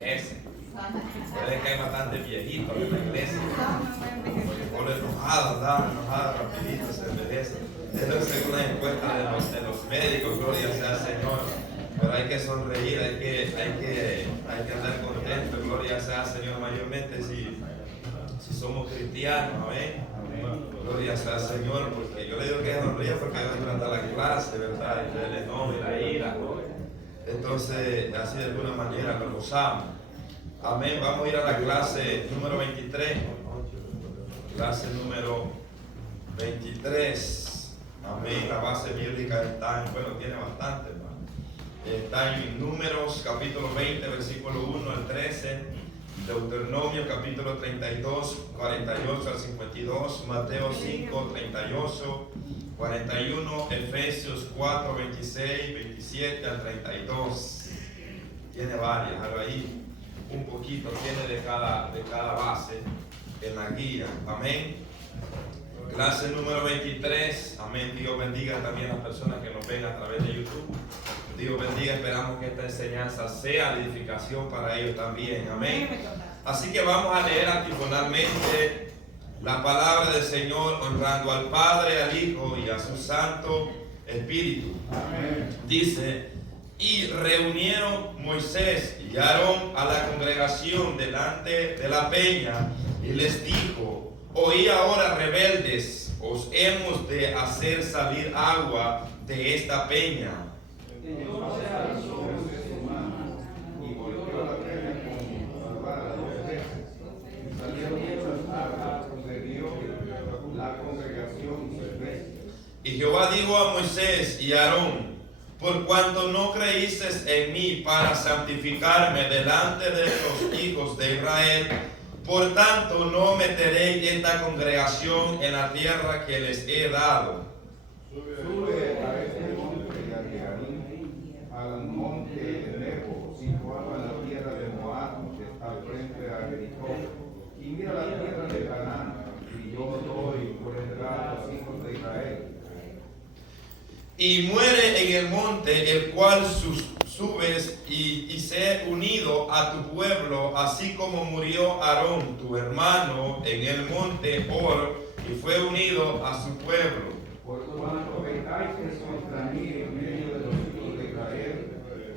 ese. Puede que hay bastantes viejitos en la iglesia. Por enojada rapidito se envejece. Eso es según la encuesta de los médicos, gloria sea al Señor. Pero hay que sonreír, hay que andar contento, gloria sea al Señor, mayormente si somos cristianos, amén. Gloria sea al Señor, porque yo le digo que sonríe porque va a entrar a la clase, ¿verdad? Y el enojo y la ira, ¿no? Entonces, así de alguna manera lo gozamos. Amén. Vamos a ir a la clase número 23. Clase número 23. Amén. La base bíblica está en, bueno, tiene bastante, ¿no? Está en Números capítulo 20, versículo 1 al 13. Deuteronomio capítulo 32, 48 al 52. Mateo 5, 38, 41. Efesios 4, 26, 27 al 32. Tiene varias, algo ahí. Un poquito tiene de cada base en la guía. Amén. Clase número 23. Amén. Dios bendiga también a las personas que nos ven a través de YouTube. Dios bendiga. Esperamos que esta enseñanza sea de edificación para ellos también. Amén. Así que vamos a leer antifonalmente la palabra del Señor, honrando al Padre, al Hijo y a su Santo Espíritu. Amén. Dice: y reunieron Moisés y Aarón a la congregación delante de la peña y les dijo: oí ahora, rebeldes, os hemos de hacer salir agua de esta peña. Y Jehová dijo a Moisés y a Aarón: por cuanto no creísteis en mí para santificarme delante de los hijos de Israel, por tanto no meteréis esta congregación en la tierra que les he dado. Sube a este monte y al monte Nebo, situado en la tierra de Moab, que está al frente de Jericó, y mira la tierra de Canaán, y yo doy por heredad a los hijos de Israel. Y muere en el monte el cual subes y sé unido a tu pueblo, así como murió Aarón tu hermano en el monte Hor y fue unido a su pueblo. Por cuanto vengáis contra mí en medio de los hijos de Israel,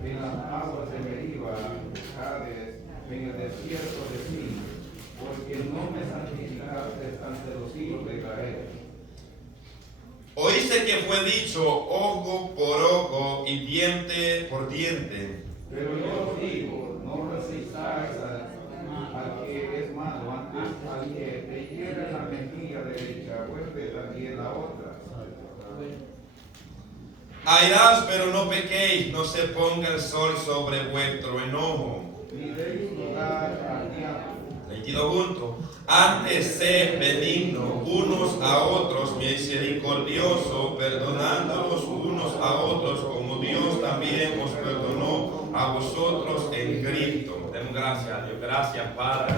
en las aguas de Meriba, Cades, en el desierto de Sin, porque no me santificaste ante los hijos de Israel. Oíste que fue dicho ojo por ojo y diente por diente. Pero yo os digo, no resistáis al que es malo, antes al que te hiere la mejilla derecha, vuelve también la otra. Airás, pero no pequéis, no se ponga el sol sobre vuestro enojo. Ni deis lugar al diablo. 22 juntos. Antes sed benigno unos a otros, misericordioso, perdonándolos unos a otros, como Dios también os perdonó a vosotros en Cristo. Demos gracias a Dios. Gracias, Padre,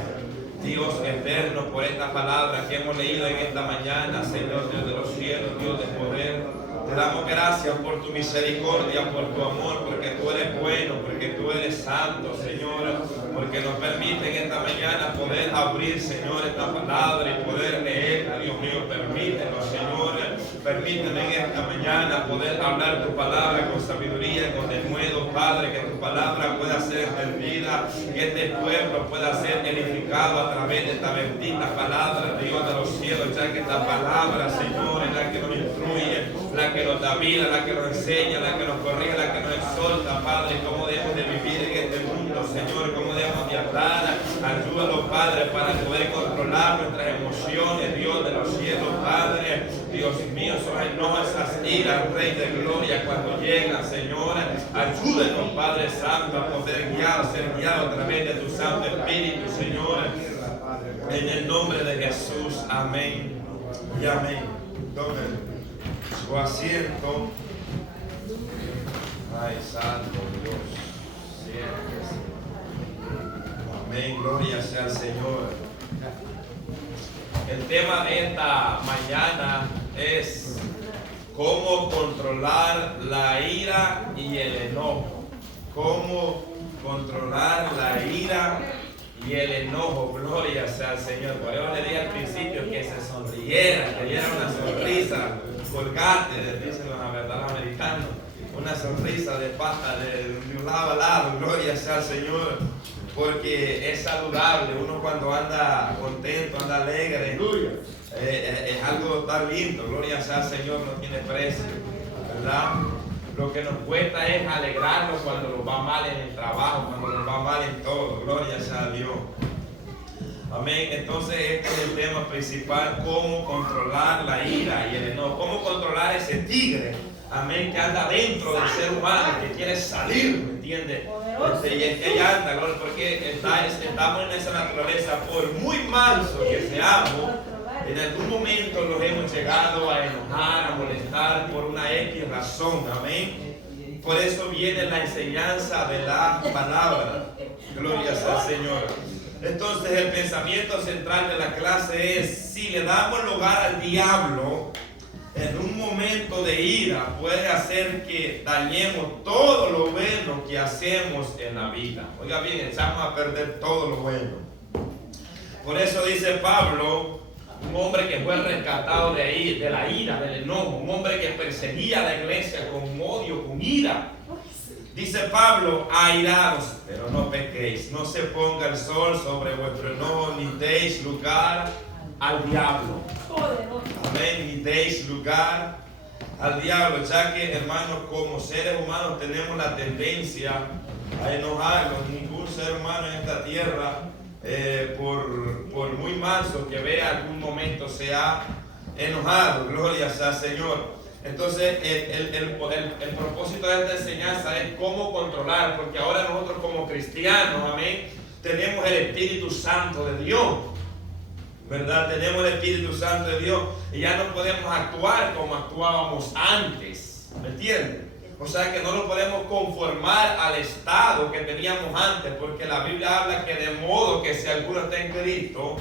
Dios eterno, por esta palabra que hemos leído en esta mañana, Señor Dios de los cielos, Dios de poder. Te damos gracias por tu misericordia, por tu amor, porque tú eres bueno, porque tú eres santo, Señor, porque nos permite en esta mañana poder abrir, Señor, esta palabra y poder leerla. Dios mío, permítenos, Señor, permíteme en esta mañana poder hablar tu palabra con sabiduría, con denuedo, Padre, que tu palabra pueda ser entendida, que este pueblo pueda ser edificado a través de esta bendita palabra, Dios de los cielos, ya que esta palabra, Señor, es la que nos instruye, la que nos da vida, la que nos enseña, la que nos corrige, la que nos exhorta, Padre, cómo debemos de vivir en este mundo, Señor, cómo debemos de hablar. Ayúdanos, Padre, para poder controlar nuestras emociones, Dios de los cielos, Padre. Dios mío, no esas iras, Rey de gloria, cuando llegan, Señor. Ayúdenos, Padre Santo, a poder ser guiados a través de tu Santo Espíritu, Señor. En el nombre de Jesús, amén y amén. Tomen su asiento. Ay, santo Dios. Siéntese. Amén, gloria sea al Señor. El tema de esta mañana es cómo controlar la ira y el enojo. Cómo controlar la ira y el enojo. Gloria sea al Señor. Por eso le dije al principio que se sonriera, que diera una sonrisa colgate, dicen la verdad los americanos, una sonrisa de pata de un lado a lado. Gloria sea al Señor, porque es saludable. Uno cuando anda contento, anda alegre, es algo tan lindo. Gloria sea al Señor, no tiene precio, ¿verdad? Lo que nos cuesta es alegrarnos cuando nos va mal en el trabajo, cuando nos va mal en todo. Gloria sea a Dios. Amén. Entonces este es el tema principal: cómo controlar la ira y el enojo. Cómo controlar ese tigre, amén, que anda dentro del ser humano, que quiere salir, ¿me entiendes? Y es que ella anda, porque estamos en esa naturaleza. Por muy manso que seamos, en algún momento nos hemos llegado a enojar, a molestar por una X razón, amén. Por eso viene la enseñanza de la palabra. Gloria sea al Señor. Entonces el pensamiento central de la clase es: si le damos lugar al diablo en un momento de ira, puede hacer que dañemos todo lo bueno que hacemos en la vida. Oiga bien, echamos a perder todo lo bueno. Por eso dice Pablo, un hombre que fue rescatado de ahí, de la ira, del enojo, un hombre que perseguía a la iglesia con odio, con ira. Dice Pablo: airaos, pero no pequéis, no se ponga el sol sobre vuestro enojo, ni deis lugar al diablo. Amén, ni deis lugar al diablo, ya que, hermanos, como seres humanos tenemos la tendencia a enojarnos. Ningún ser humano en esta tierra, por muy manso que vea, algún momento se ha enojado. Gloria sea al Señor. Entonces el propósito de esta enseñanza es cómo controlar, porque ahora nosotros como cristianos, amén, tenemos el Espíritu Santo de Dios, ¿verdad? Tenemos el Espíritu Santo de Dios y ya no podemos actuar como actuábamos antes, ¿me entienden? O sea que no nos podemos conformar al estado que teníamos antes, porque la Biblia habla que de modo que si alguno está en Cristo,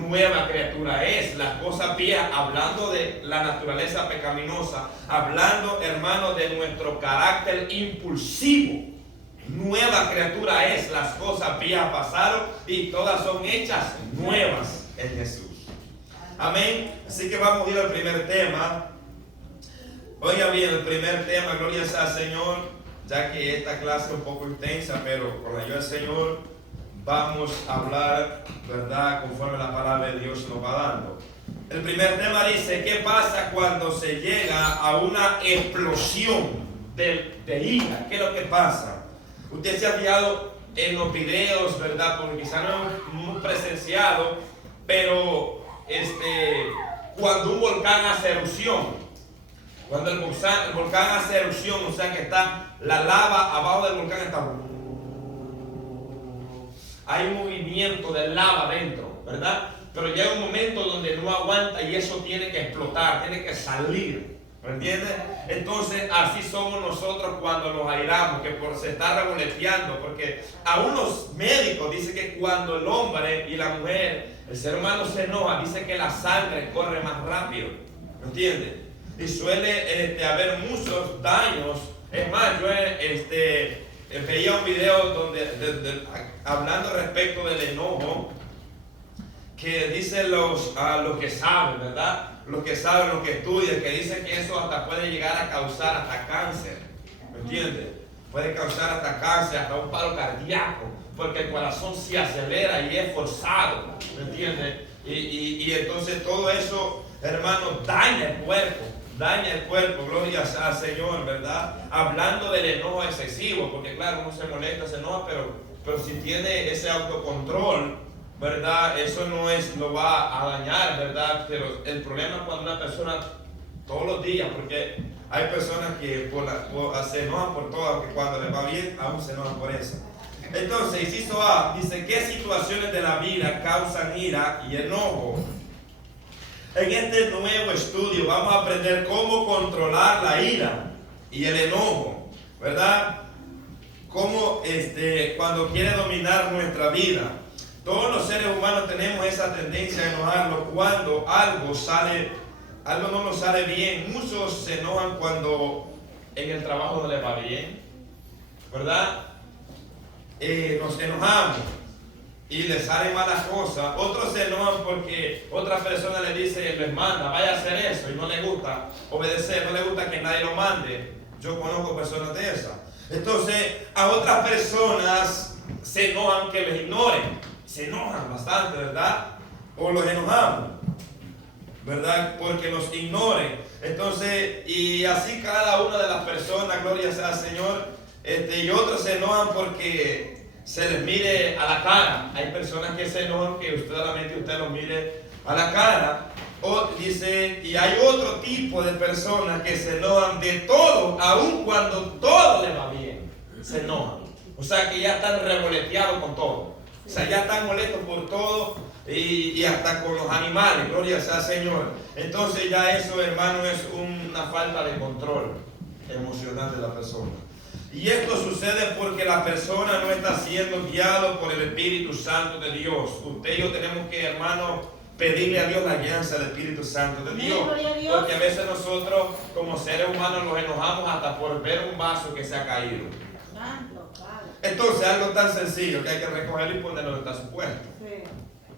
nueva criatura es. Las cosas viejas, hablando de la naturaleza pecaminosa, hablando, hermanos, de nuestro carácter impulsivo, nueva criatura es. Las cosas viejas pasaron y todas son hechas nuevas en Jesús. Amén. Así que vamos a ir al primer tema. Oiga bien, el primer tema, gloria sea al Señor, ya que esta clase es un poco intensa, pero con la ayuda del Señor vamos a hablar, ¿verdad?, conforme la palabra de Dios nos va dando. El primer tema dice: ¿qué pasa cuando se llega a una explosión de ira? ¿Qué es lo que pasa? Usted se ha fijado en los videos, ¿verdad?, porque quizá no hemos presenciado, pero cuando un volcán hace erupción, cuando el volcán hace erupción, o sea que está la lava abajo del volcán, hay un movimiento de lava dentro, ¿verdad? Pero llega un momento donde no aguanta y eso tiene que explotar, tiene que salir, ¿me entiendes? Entonces así somos nosotros cuando nos airamos, que se está revoloteando, porque a unos médicos dice que cuando el hombre y la mujer, el ser humano se enoja, dice que la sangre corre más rápido, ¿me entiendes? Y suele haber muchos daños. Es más, yo veía un video donde hablando respecto del enojo, que dicen los que saben, ¿verdad? Los que saben, los que estudian, que dicen que eso hasta puede llegar a causar hasta cáncer, ¿me entiendes? Puede causar hasta cáncer, hasta un paro cardíaco, porque el corazón se acelera y es forzado, ¿me entiendes? Y entonces todo eso, hermano, daña el cuerpo, gloria al Señor, ¿verdad? Hablando del enojo excesivo, porque claro, uno se molesta, se enoja, pero si tiene ese autocontrol, ¿verdad? Eso no lo va a dañar, ¿verdad? Pero el problema es cuando una persona todos los días, porque hay personas que se enojan por todo, aunque cuando les va bien, aún se enojan por eso. Entonces, inciso A, dice: ¿qué situaciones de la vida causan ira y enojo? En este nuevo estudio vamos a aprender cómo controlar la ira y el enojo, ¿verdad? Cómo cuando quiere dominar nuestra vida. Todos los seres humanos tenemos esa tendencia a enojarnos cuando algo no nos sale bien. Muchos se enojan cuando en el trabajo no les va bien, ¿verdad? nos enojamos y les salen malas cosas. Otros se enojan porque otra persona le dice, les manda, vaya a hacer eso, y no le gusta obedecer, no le gusta que nadie lo mande. Yo conozco personas de esas. Entonces, a otras personas se enojan que les ignoren. Se enojan bastante, ¿verdad? O los enojamos, ¿verdad? Porque nos ignoren. Entonces, y así cada una de las personas, gloria sea al Señor, y otros se enojan porque se les mire a la cara. Hay personas que se enojan que solamente usted los mire a la cara. O dice, y hay otro tipo de personas que se enojan de todo, aun cuando todo le va bien. Se enojan. O sea que ya están revoleteados con todo. O sea, ya están molestos por todo y hasta con los animales. Gloria sea al Señor. Entonces ya eso, hermano, es una falta de control emocional de la persona. Y esto sucede porque la persona no está siendo guiado por el Espíritu Santo de Dios. Usted y yo tenemos que, hermano, pedirle a Dios la guianza del Espíritu Santo de Dios. Porque a veces nosotros como seres humanos nos enojamos hasta por ver un vaso que se ha caído. Entonces algo tan sencillo que hay que recogerlo y ponerlo donde está su puesto.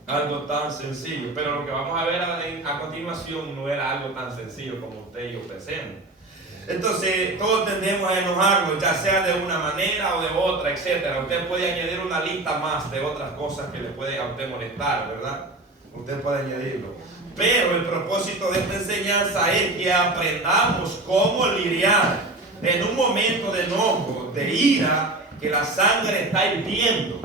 Algo tan sencillo. Pero lo que vamos a ver a continuación no era algo tan sencillo como usted y yo pensemos. Entonces todos tendemos a enojarnos, ya sea de una manera o de otra, etc. Usted puede añadir una lista más de otras cosas que le pueden a usted molestar, ¿verdad? Usted puede añadirlo. Pero el propósito de esta enseñanza es que aprendamos cómo lidiar en un momento de enojo, de ira, que la sangre está hirviendo.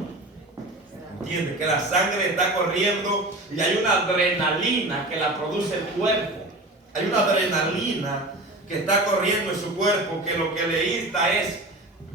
¿Entiende? Que la sangre está corriendo y hay una adrenalina que la produce el cuerpo. Hay una adrenalina que está corriendo en su cuerpo, que lo que le insta es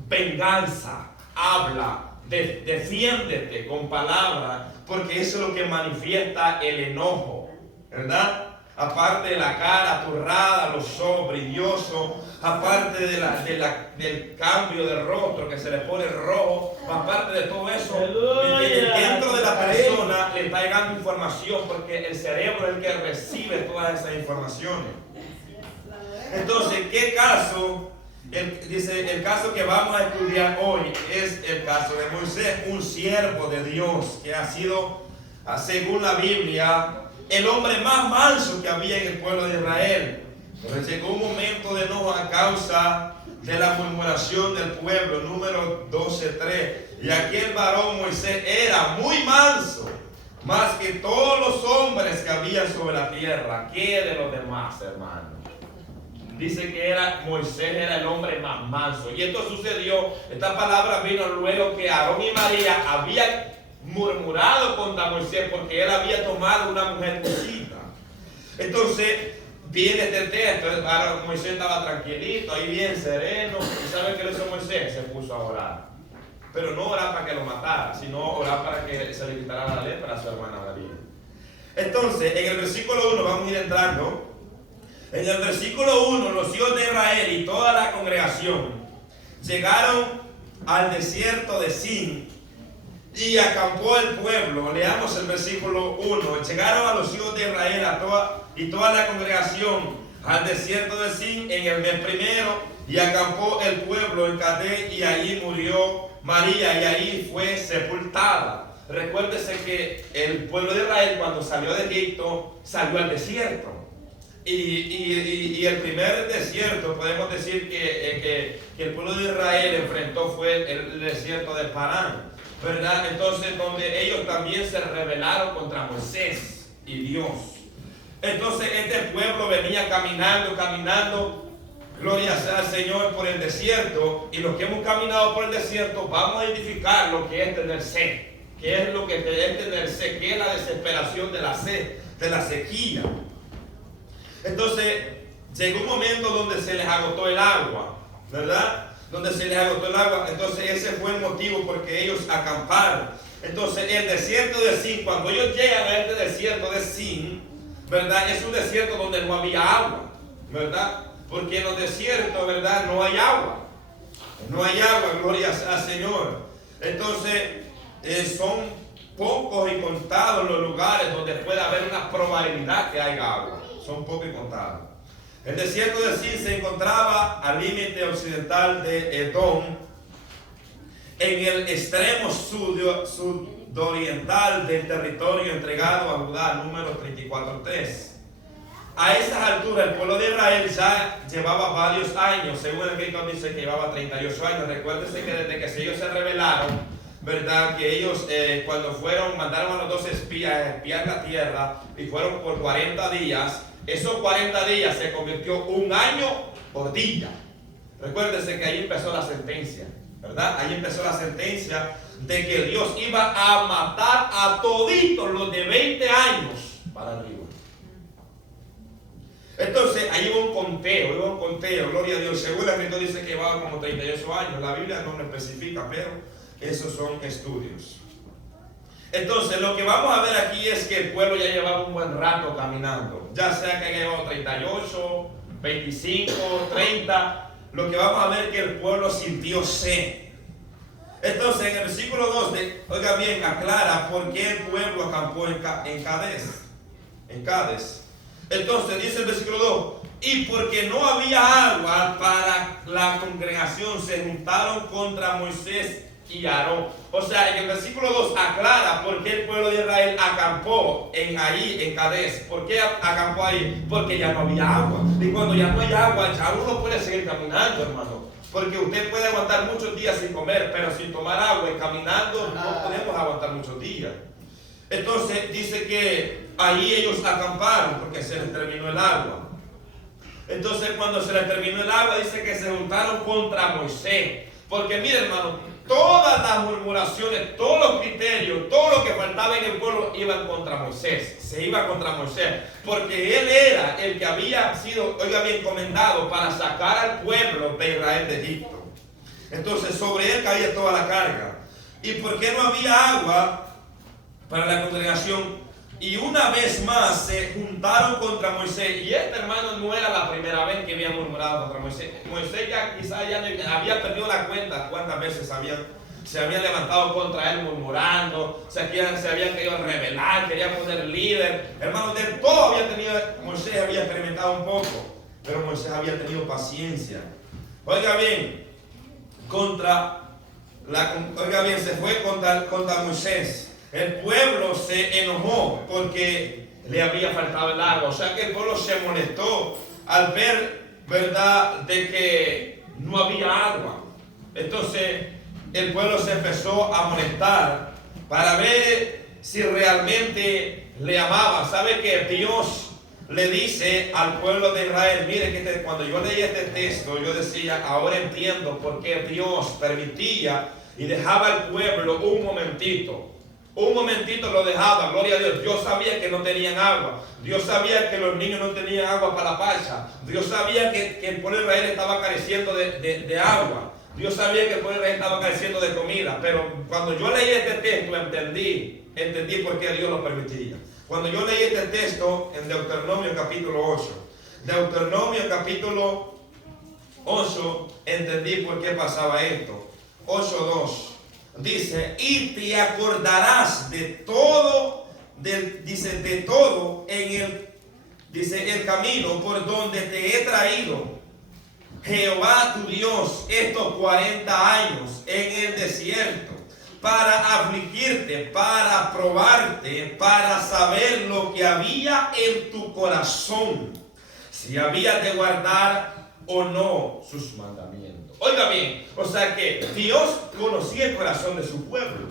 venganza. Habla, defiéndete con palabras, porque eso es lo que manifiesta el enojo, ¿verdad? Aparte de la cara aturrada, los ojos brillosos, aparte del cambio de rostro que se le pone rojo, aparte de todo eso, dentro de la persona le está llegando información, porque el cerebro es el que recibe todas esas informaciones. Entonces, ¿qué caso? Dice, el caso que vamos a estudiar hoy es el caso de Moisés, un siervo de Dios que ha sido, según la Biblia, el hombre más manso que había en el pueblo de Israel. Pero llegó un momento de enojo a causa de la murmuración del pueblo, número 12:3. Y aquel varón Moisés era muy manso, más que todos los hombres que había sobre la tierra. ¿Qué de los demás, hermanos? Dice que Moisés era el hombre más manso. Y esto sucedió, esta palabra vino luego que Aarón y María habían murmurado contra Moisés porque él había tomado una mujer cosita. Entonces viene este texto. Moisés estaba tranquilito, ahí bien sereno. ¿Y sabe qué le hizo Moisés? Se puso a orar. Pero no orar para que lo matara, sino orar para que se le quitara la lepra a su hermana David. Entonces, en el versículo 1 vamos a ir entrando. En el versículo 1, los hijos de Israel y toda la congregación llegaron al desierto de Sin y acampó el pueblo. Leamos el versículo 1. Llegaron a los hijos de Israel y toda la congregación al desierto de Sin en el mes primero y acampó el pueblo en Cades y allí murió María y allí fue sepultada. Recuérdese que el pueblo de Israel cuando salió de Egipto salió al desierto. Y el primer desierto, podemos decir que el pueblo de Israel enfrentó fue el desierto de Parán, ¿verdad? Entonces, donde ellos también se rebelaron contra Moisés y Dios. Entonces, este pueblo venía caminando, gloria sea al Señor, por el desierto. Y los que hemos caminado por el desierto, vamos a identificar lo que es tener sed. ¿Qué es lo que es tener sed? ¿Qué es la desesperación de la sed, de la sequía? Entonces, llegó un momento donde se les agotó el agua, ¿verdad? Donde se les agotó el agua. Entonces, ese fue el motivo porque ellos acamparon. Entonces, el desierto de Sin, cuando ellos llegan a este desierto de Sin, ¿verdad? Es un desierto donde no había agua, ¿verdad? Porque en los desiertos, ¿verdad? No hay agua. No hay agua, gloria al Señor. Entonces, son pocos y contados los lugares donde puede haber una probabilidad que haya agua. Son pocos y contados. El desierto de Sin se encontraba al límite occidental de Edom en el extremo sudoriental del territorio entregado a Judá, número 34:3. A estas alturas el pueblo de Israel ya llevaba varios años, según el escritor dice que llevaba 38 años. Recuérdense que desde que ellos se rebelaron, ¿verdad? Que ellos cuando mandaron a los 12 espías a espiar la tierra y fueron por 40 días, esos 40 días se convirtió un año por día. Recuérdense que ahí empezó la sentencia, ¿verdad? Ahí empezó la sentencia de que Dios iba a matar a toditos los de 20 años para arriba. Entonces, ahí hubo un conteo, gloria a Dios. Según el escritor dice que llevaba como 38 años. La Biblia no lo especifica, pero esos son estudios. Entonces, lo que vamos a ver aquí es que el pueblo ya llevaba un buen rato caminando. Ya sea que haya llevado 38, 25, 30. Lo que vamos a ver es que el pueblo sintió sed. Entonces, en el versículo 2, oiga bien, aclara por qué el pueblo acampó en Cades. Entonces dice el versículo 2, y porque no había agua para la congregación, se juntaron contra Moisés y Aarón. O sea, en el versículo 2 aclara por qué el pueblo de Israel acampó ahí en Cades. ¿Por qué acampó ahí? Porque ya no había agua. Y cuando ya no hay agua, ya uno puede seguir caminando, hermano. Porque usted puede aguantar muchos días sin comer, pero sin tomar agua y caminando no podemos aguantar muchos días. Entonces dice que ahí ellos acamparon porque se les terminó el agua. Entonces cuando se les terminó el agua dice que se juntaron contra Moisés. Porque mire, hermano, todas las murmuraciones, todos los criterios, todo lo que faltaba en el pueblo iban contra Moisés. Se iba contra Moisés. Porque él era el que había sido, oiga bien, encomendado para sacar al pueblo de Israel de Egipto. Entonces sobre él caía toda la carga. ¿Y por qué no había agua para la congregación? Y una vez más se juntaron contra Moisés. Y este, hermano, no era la primera vez que había murmurado contra Moisés. Moisés quizás ya había perdido la cuenta cuántas veces se habían levantado contra él murmurando, se habían querido rebelar, querían poner líder. Hermano, de todo Moisés había experimentado un poco, pero Moisés había tenido paciencia. Oiga bien, se fue contra Moisés. El pueblo se enojó porque le había faltado el agua. O sea que el pueblo se molestó al ver, ¿verdad?, de que no había agua. Entonces el pueblo se empezó a molestar para ver si realmente le amaba. ¿Sabe que Dios le dice al pueblo de Israel? Mire que cuando yo leí este texto, yo decía, ahora entiendo por qué Dios permitía y dejaba al pueblo un momentito lo dejaba, gloria a Dios. Dios sabía que no tenían agua. Dios sabía que los niños no tenían agua para la pacha. Dios sabía que el pueblo de Israel estaba careciendo de agua. Dios sabía que el pueblo de Israel estaba careciendo de comida. Pero cuando yo leí este texto entendí por qué Dios lo permitía. Cuando yo leí este texto en Deuteronomio capítulo 8, entendí por qué pasaba esto. 8:2. Dice, y te acordarás de todo en el camino por donde te he traído, Jehová tu Dios, estos 40 años en el desierto, para afligirte, para probarte, para saber lo que había en tu corazón, si habías de guardar o no sus mandamientos. Oiga bien, o sea que Dios conocía el corazón de su pueblo.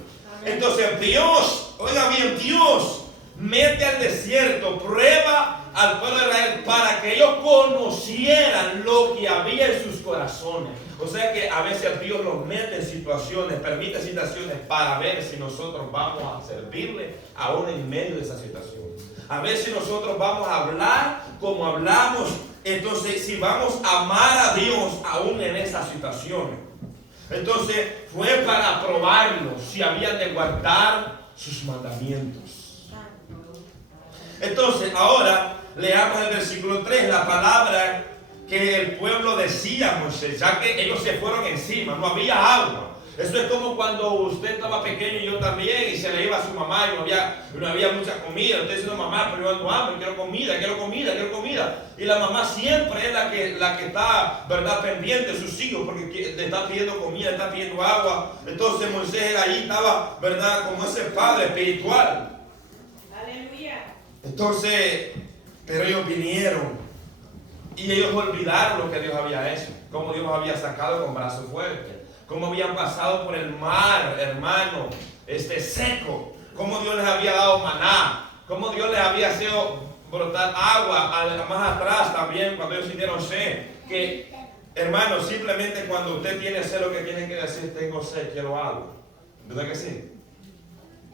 Entonces Dios, oiga bien, Dios mete al desierto, prueba al pueblo de Israel para que ellos conocieran lo que había en sus corazones. O sea que a veces Dios nos mete en situaciones, permite situaciones para ver si nosotros vamos a servirle aún en medio de esa situación. A ver si nosotros vamos a hablar como hablamos. Entonces, si vamos a amar a Dios aún en esa situación. Entonces, fue para probarlos si habían de guardar sus mandamientos. Entonces, ahora leamos el versículo 3, la palabra que el pueblo decía a Moisés, ya que ellos se fueron encima, no había agua. Eso es como cuando usted estaba pequeño y yo también, y se le iba a su mamá y no había mucha comida. Usted diciendo, mamá, pero yo ando hambre, quiero comida, quiero comida, quiero comida. Y la mamá siempre es la que está, ¿verdad?, pendiente de sus hijos, porque le está pidiendo comida, le está pidiendo agua. Entonces Moisés ahí estaba, ¿verdad?, como ese padre espiritual. Aleluya. Entonces, pero ellos vinieron y ellos olvidaron lo que Dios había hecho, cómo Dios los había sacado con brazo fuerte, cómo habían pasado por el mar, hermano, seco, cómo Dios les había dado maná, cómo Dios les había hecho brotar agua más atrás también cuando ellos sintieron sed. Que, hermano, simplemente cuando usted tiene sed, lo que tiene que decir, tengo sed, quiero agua, ¿verdad que sí?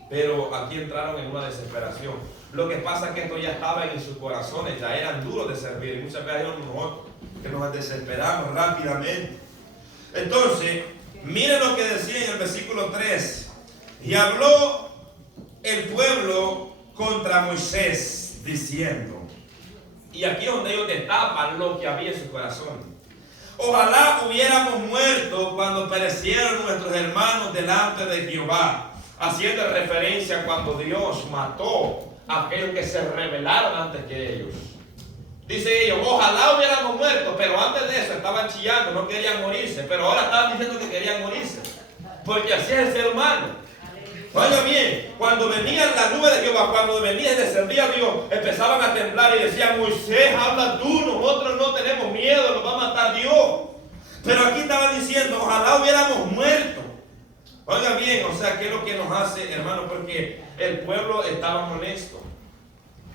Pero aquí entraron en una desesperación. Lo que pasa es que esto ya estaba en sus corazones, ya eran duros de servir. Y muchas veces nosotros que nos desesperamos rápidamente. Entonces, miren lo que decía en el versículo 3. Y habló el pueblo contra Moisés, diciendo. Y aquí es donde ellos destapan lo que había en su corazón. Ojalá hubiéramos muerto cuando perecieron nuestros hermanos delante de Jehová. Haciendo referencia cuando Dios mató a aquellos que se rebelaron antes que ellos. Dice ellos, ojalá hubiéramos muerto, pero antes de eso estaban chillando, no querían morirse, pero ahora estaban diciendo que querían morirse, porque así es el ser humano. Oiga bien, cuando venía la nube de Jehová, cuando venía y descendía Dios, empezaban a temblar y decían, Moisés, habla tú, nosotros no tenemos miedo, nos va a matar Dios. Pero aquí estaban diciendo, ojalá hubiéramos muerto. Oiga bien, o sea, ¿qué es lo que nos hace, hermano? Porque el pueblo estaba molesto,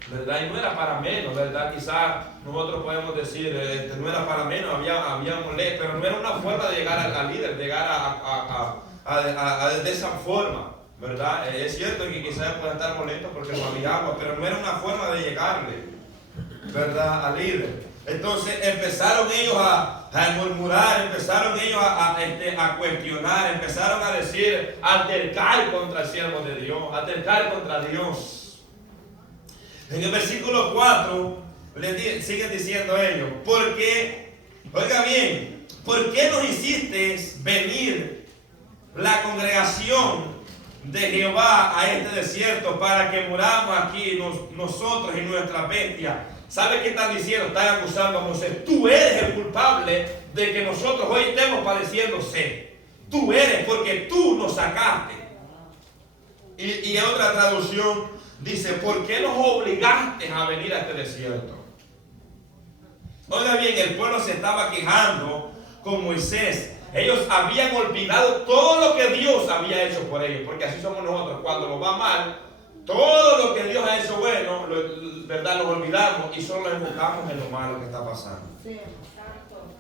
¿verdad? Y no era para menos, ¿verdad? Quizás nosotros podemos decir, no era para menos, había molesto, pero no era una forma de llegar al líder, llegar de esa forma, ¿verdad? Es cierto que quizás pueden estar molestos porque no había agua, pero no era una forma de llegarle, ¿verdad?, al líder. Entonces empezaron ellos a murmurar, empezaron ellos a cuestionar, empezaron a decir, a altercar contra el siervo de Dios, a altercar contra Dios. En el versículo 4 siguen diciendo ellos, ¿por qué? Oiga bien, ¿por qué nos hiciste venir la congregación de Jehová a este desierto para que muramos aquí nosotros y nuestra bestia? ¿Sabe qué están diciendo? Están acusando a Moisés. Tú eres el culpable de que nosotros hoy estemos padeciendo sed. Tú eres, porque tú nos sacaste. Y otra traducción dice, ¿por qué nos obligaste a venir a este desierto? Oiga bien, el pueblo se estaba quejando con Moisés. Ellos habían olvidado todo lo que Dios había hecho por ellos, porque así somos nosotros. Cuando nos va mal, todo lo que Dios ha hecho bueno, ¿verdad?, lo olvidamos y solo nos enfocamos en lo malo que está pasando.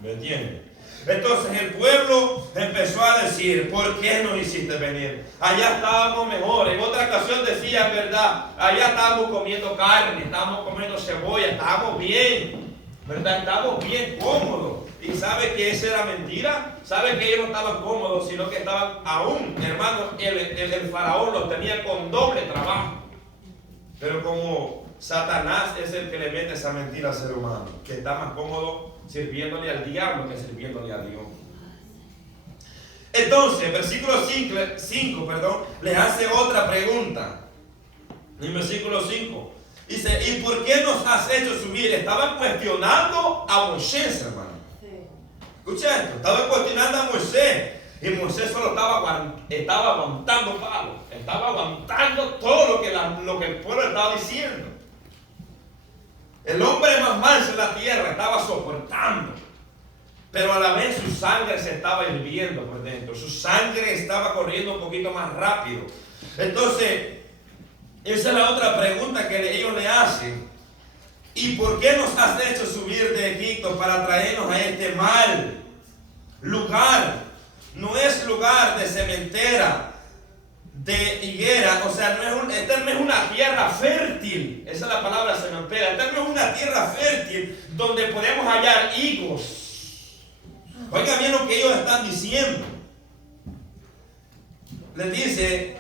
¿Me entienden? Entonces el pueblo empezó a decir, ¿por qué nos hiciste venir? Allá estábamos mejor. En otra ocasión decía, ¿verdad?, allá estábamos comiendo carne, estábamos comiendo cebolla, estábamos bien, ¿verdad? Estábamos bien cómodos. ¿Y sabe que esa era mentira? ¿Sabe que ellos no estaban cómodos, sino que estaban aún, hermanos, el faraón los tenía con doble trabajo? Pero como Satanás es el que le mete esa mentira al ser humano, que está más cómodo sirviéndole al diablo que sirviéndole a Dios. Entonces, versículo 5, les hace otra pregunta. En versículo 5 dice, ¿y por qué nos has hecho subir? Estaban cuestionando a Moisés, hermano. Escucha esto, estaban cuestionando a Moisés. Y Moisés solo estaba aguantando palos, estaba aguantando todo lo que el pueblo estaba diciendo. El hombre más manso en la tierra estaba soportando, pero a la vez su sangre se estaba hirviendo por dentro, su sangre estaba corriendo un poquito más rápido. Entonces, esa es la otra pregunta que ellos le hacen. ¿Y por qué nos has hecho subir de Egipto para traernos a este mal lugar? No es lugar de cementera, de higuera, o sea, esta no es una tierra fértil, esa es la palabra cementera, esta no es una tierra fértil donde podemos hallar higos. Oiga bien lo que ellos están diciendo. Les dice,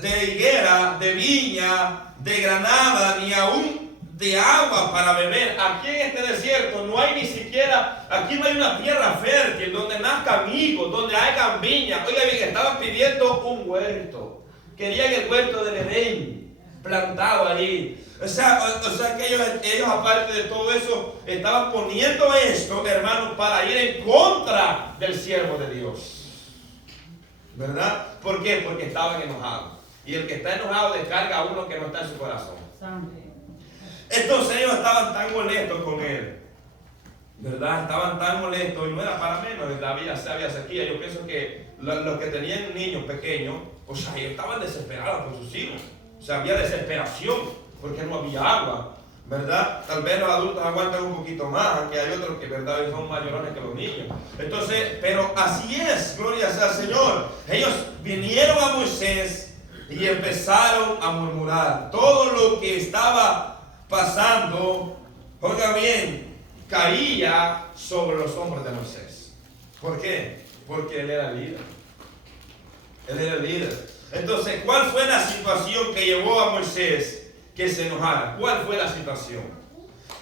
de higuera, de viña, de granada, ni aún de agua para beber. Aquí en este desierto no hay ni siquiera, aquí no hay una tierra fértil donde nazcan higos, donde haya viña. Oiga bien, estaban pidiendo un huerto. Querían el huerto del Edén plantado allí. O sea que ellos aparte de todo eso estaban poniendo esto, hermanos, para ir en contra del siervo de Dios. ¿Verdad? ¿Por qué? Porque estaban enojados. Y el que está enojado descarga a uno que no está en su corazón. Entonces ellos estaban tan molestos con él. ¿Verdad? Estaban tan molestos y no era para menos. Había sequía. Yo pienso que los que tenían niños pequeños, o sea, ellos estaban desesperados por sus hijos. O sea, había desesperación porque no había agua. ¿Verdad? Tal vez los adultos aguantan un poquito más, aunque hay otros que, ¿verdad?, son mayorones que los niños. Entonces, pero así es, gloria sea al Señor. Ellos vinieron a Moisés y empezaron a murmurar. Todo lo que estaba pasando, oiga bien, caía sobre los hombros de Moisés. ¿Por qué? Porque él era el líder. Él era el líder. Entonces, ¿cuál fue la situación que llevó a Moisés que se enojara? ¿Cuál fue la situación?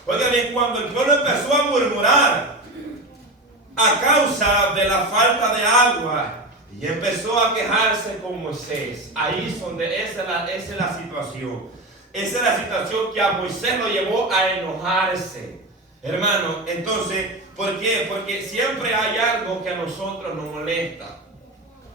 Oiga bien, cuando el pueblo empezó a murmurar a causa de la falta de agua y empezó a quejarse con Moisés, ahí es donde esa es la situación. Esa es la situación que a Moisés lo llevó a enojarse. Hermano, entonces, ¿por qué? Porque siempre hay algo que a nosotros nos molesta.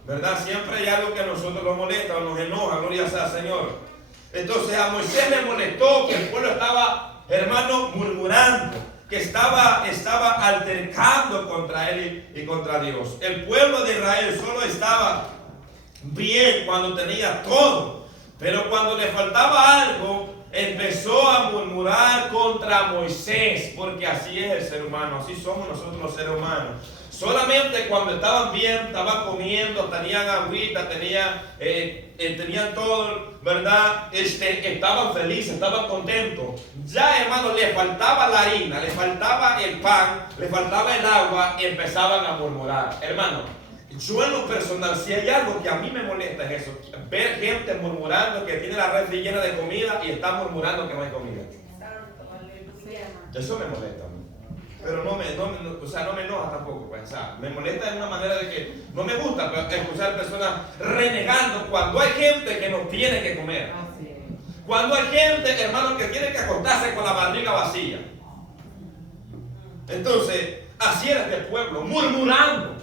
¿Verdad? Siempre hay algo que a nosotros nos molesta o nos enoja, gloria sea al Señor. Entonces a Moisés le molestó que el pueblo estaba, hermano, murmurando, que estaba altercando contra él y contra Dios. El pueblo de Israel solo estaba bien cuando tenía todo, pero cuando le faltaba algo, empezó a murmurar contra Moisés, porque así es el ser humano, así somos nosotros los seres humanos. Solamente cuando estaban bien, estaban comiendo, tenían agüita, tenían todo, ¿verdad? Estaban felices, estaban contentos. Ya, hermano, les faltaba la harina, les faltaba el pan, les faltaba el agua y empezaban a murmurar. Hermano, yo en lo personal, si hay algo que a mí me molesta es eso, ver gente murmurando que tiene la refri llena de comida y está murmurando que no hay comida. Eso me molesta a mí. Pero no me enoja tampoco, pues, o sea, me molesta de una manera de que no me gusta escuchar personas renegando cuando hay gente que no tiene que comer. Cuando hay gente, hermano, que tiene que acostarse con la barriga vacía. Entonces, así era este pueblo, murmurando.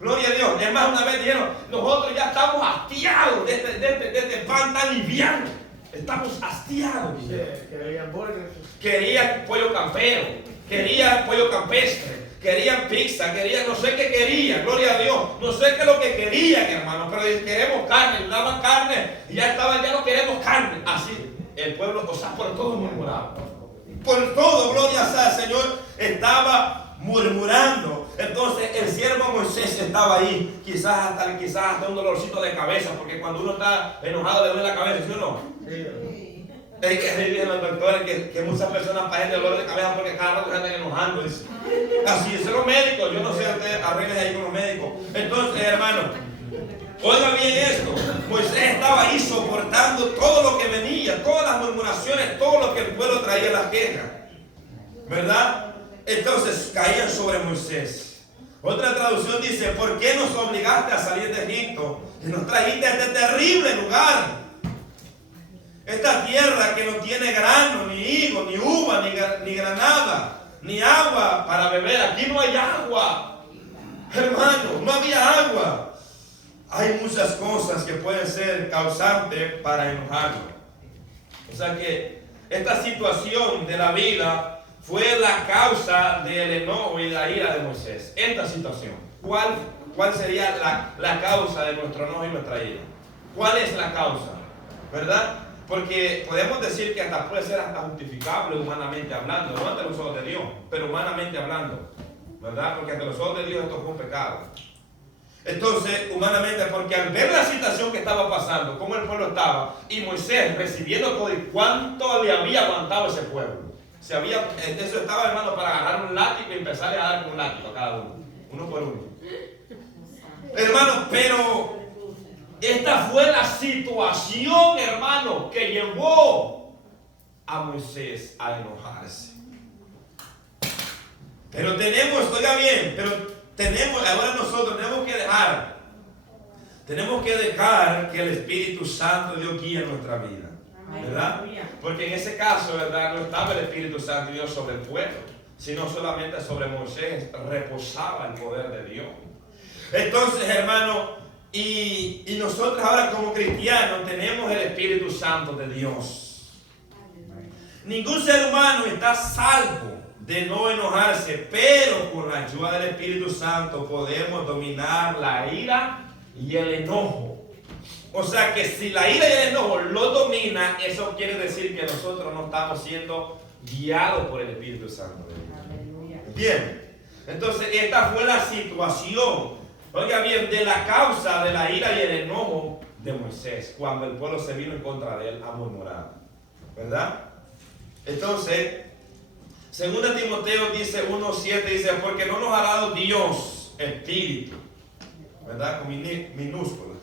Gloria a Dios. Es más, una vez dijeron, nosotros ya estamos hastiados de este pan tan liviano. Estamos hastiados. Querían burgers. Querían pollo campero, querían pollo campestre, querían pizza, querían no sé qué querían, gloria a Dios. No sé qué es lo que querían, hermano, pero queremos carne, nos daban carne y ya no queremos carne. Así, el pueblo, o sea, por todo murmuraba. Por todo, gloria sea al Señor, estaba murmurando. Entonces el siervo Moisés estaba ahí, quizás hasta un dolorcito de cabeza, porque cuando uno está enojado le duele la cabeza, ¿sí o no? Sí. Es que dicen los doctores que muchas personas padecen de dolor de cabeza porque cada rato se andan enojando. Así es, los médicos, yo no sé, ustedes arreglen ahí con los médicos. Entonces, hermano, oiga bien esto, Moisés estaba ahí soportando todo lo que venía, todas las murmuraciones, todo lo que el pueblo traía, las quejas, ¿verdad? Entonces caían sobre Moisés. Otra traducción dice, ¿por qué nos obligaste a salir de Egipto y nos trajiste a este terrible lugar? Esta tierra que no tiene grano, ni higo, ni uva, ni granada, ni agua para beber. Aquí no hay agua. Hermano, no había agua. Hay muchas cosas que pueden ser causantes para enojarnos. O sea que esta situación de la vida fue la causa del enojo y la ira de Moisés. Esta situación. ¿Cuál sería la causa de nuestro enojo y nuestra ira? ¿Cuál es la causa? ¿Verdad? Porque podemos decir que hasta puede ser hasta justificable humanamente hablando, no ante los ojos de Dios, pero humanamente hablando, ¿verdad? Porque ante los ojos de Dios esto fue un pecado. Entonces, humanamente, porque al ver la situación que estaba pasando, cómo el pueblo estaba, y Moisés recibiendo todo, y cuánto le había aguantado ese pueblo. Eso estaba, hermano, para agarrar un látigo y empezarle a dar con un látigo a cada uno por uno. Hermano, pero Esta fue la situación, hermano, que llevó a Moisés a enojarse. Pero tenemos, oiga bien, ahora nosotros tenemos que dejar que el Espíritu Santo de Dios guíe nuestra vida, ¿verdad? Porque en ese caso, ¿verdad? No estaba el Espíritu Santo de Dios sobre el pueblo, sino solamente sobre Moisés, reposaba el poder de Dios. Entonces, hermano, y nosotros ahora como cristianos tenemos el Espíritu Santo de Dios. Ningún ser humano está salvo de no enojarse, pero con la ayuda del Espíritu Santo podemos dominar la ira y el enojo. O sea que si la ira y el enojo lo domina, eso quiere decir que nosotros no estamos siendo guiados por el Espíritu Santo de Dios. Bien, entonces esta fue la situación, oiga bien, de la causa de la ira y el enojo de Moisés, cuando el pueblo se vino en contra de él a murmurar, ¿verdad? Entonces, 2 Timoteo dice 1:7, dice, porque no nos ha dado Dios espíritu, ¿verdad? Con minúscula,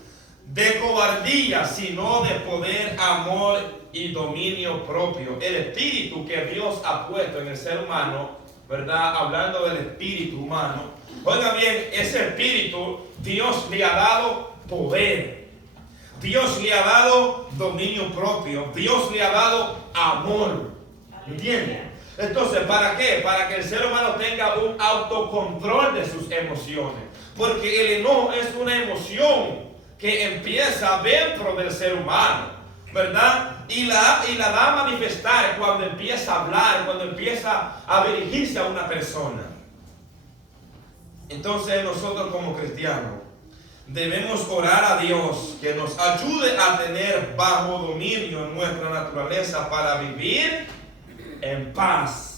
de cobardía, sino de poder, amor y dominio propio. El espíritu que Dios ha puesto en el ser humano, ¿verdad? Hablando del espíritu humano, oiga bien, ese espíritu Dios le ha dado poder, Dios le ha dado dominio propio, Dios le ha dado amor. ¿Entiende? Entonces, ¿para qué? Para que el ser humano tenga un autocontrol de sus emociones. Porque el enojo es una emoción que empieza dentro del ser humano, ¿verdad? Y la da a manifestar cuando empieza a hablar, cuando empieza a dirigirse a una persona. Entonces, nosotros como cristianos debemos orar a Dios que nos ayude a tener bajo dominio nuestra naturaleza para vivir en paz.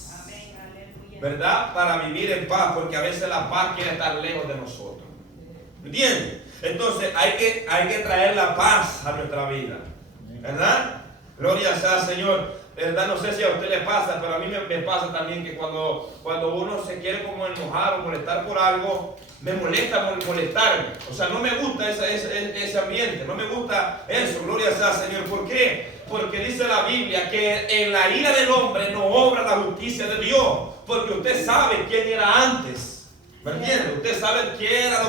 ¿Verdad? Para vivir en paz, porque a veces la paz quiere estar lejos de nosotros. ¿Entiendes? Entonces hay que traer la paz a nuestra vida, ¿verdad? Gloria sea al Señor. ¿Verdad? No sé si a usted le pasa, pero a mí me pasa también que cuando uno se quiere como enojar o molestar por algo, me molesta molestarme. O sea, no me gusta ese ambiente, no me gusta eso. Gloria sea al Señor. ¿Por qué? Porque dice la Biblia que en la ira del hombre no obra la justicia de Dios. Porque usted sabe quién era antes. ¿Me entiende? Usted sabe quién era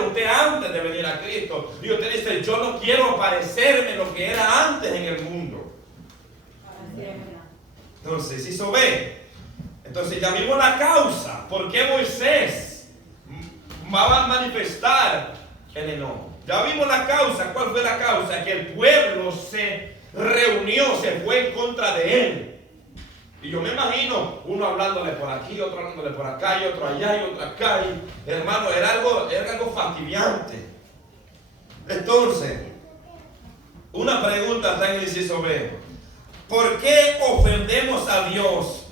usted antes de venir a Cristo. Y usted dice, yo no quiero parecerme lo que era antes en el mundo. Entonces, si se ve, entonces ya vimos la causa. ¿Por qué Moisés va a manifestar el enojo? Ya vimos la causa. ¿Cuál fue la causa? Que el pueblo se reunió, se fue en contra de él. Y yo me imagino uno hablándole por aquí, otro hablándole por acá, y otro allá, y otro acá. Y, hermano, era algo fastidiante. Entonces, una pregunta está en el inciso B. ¿Por qué ofendemos a Dios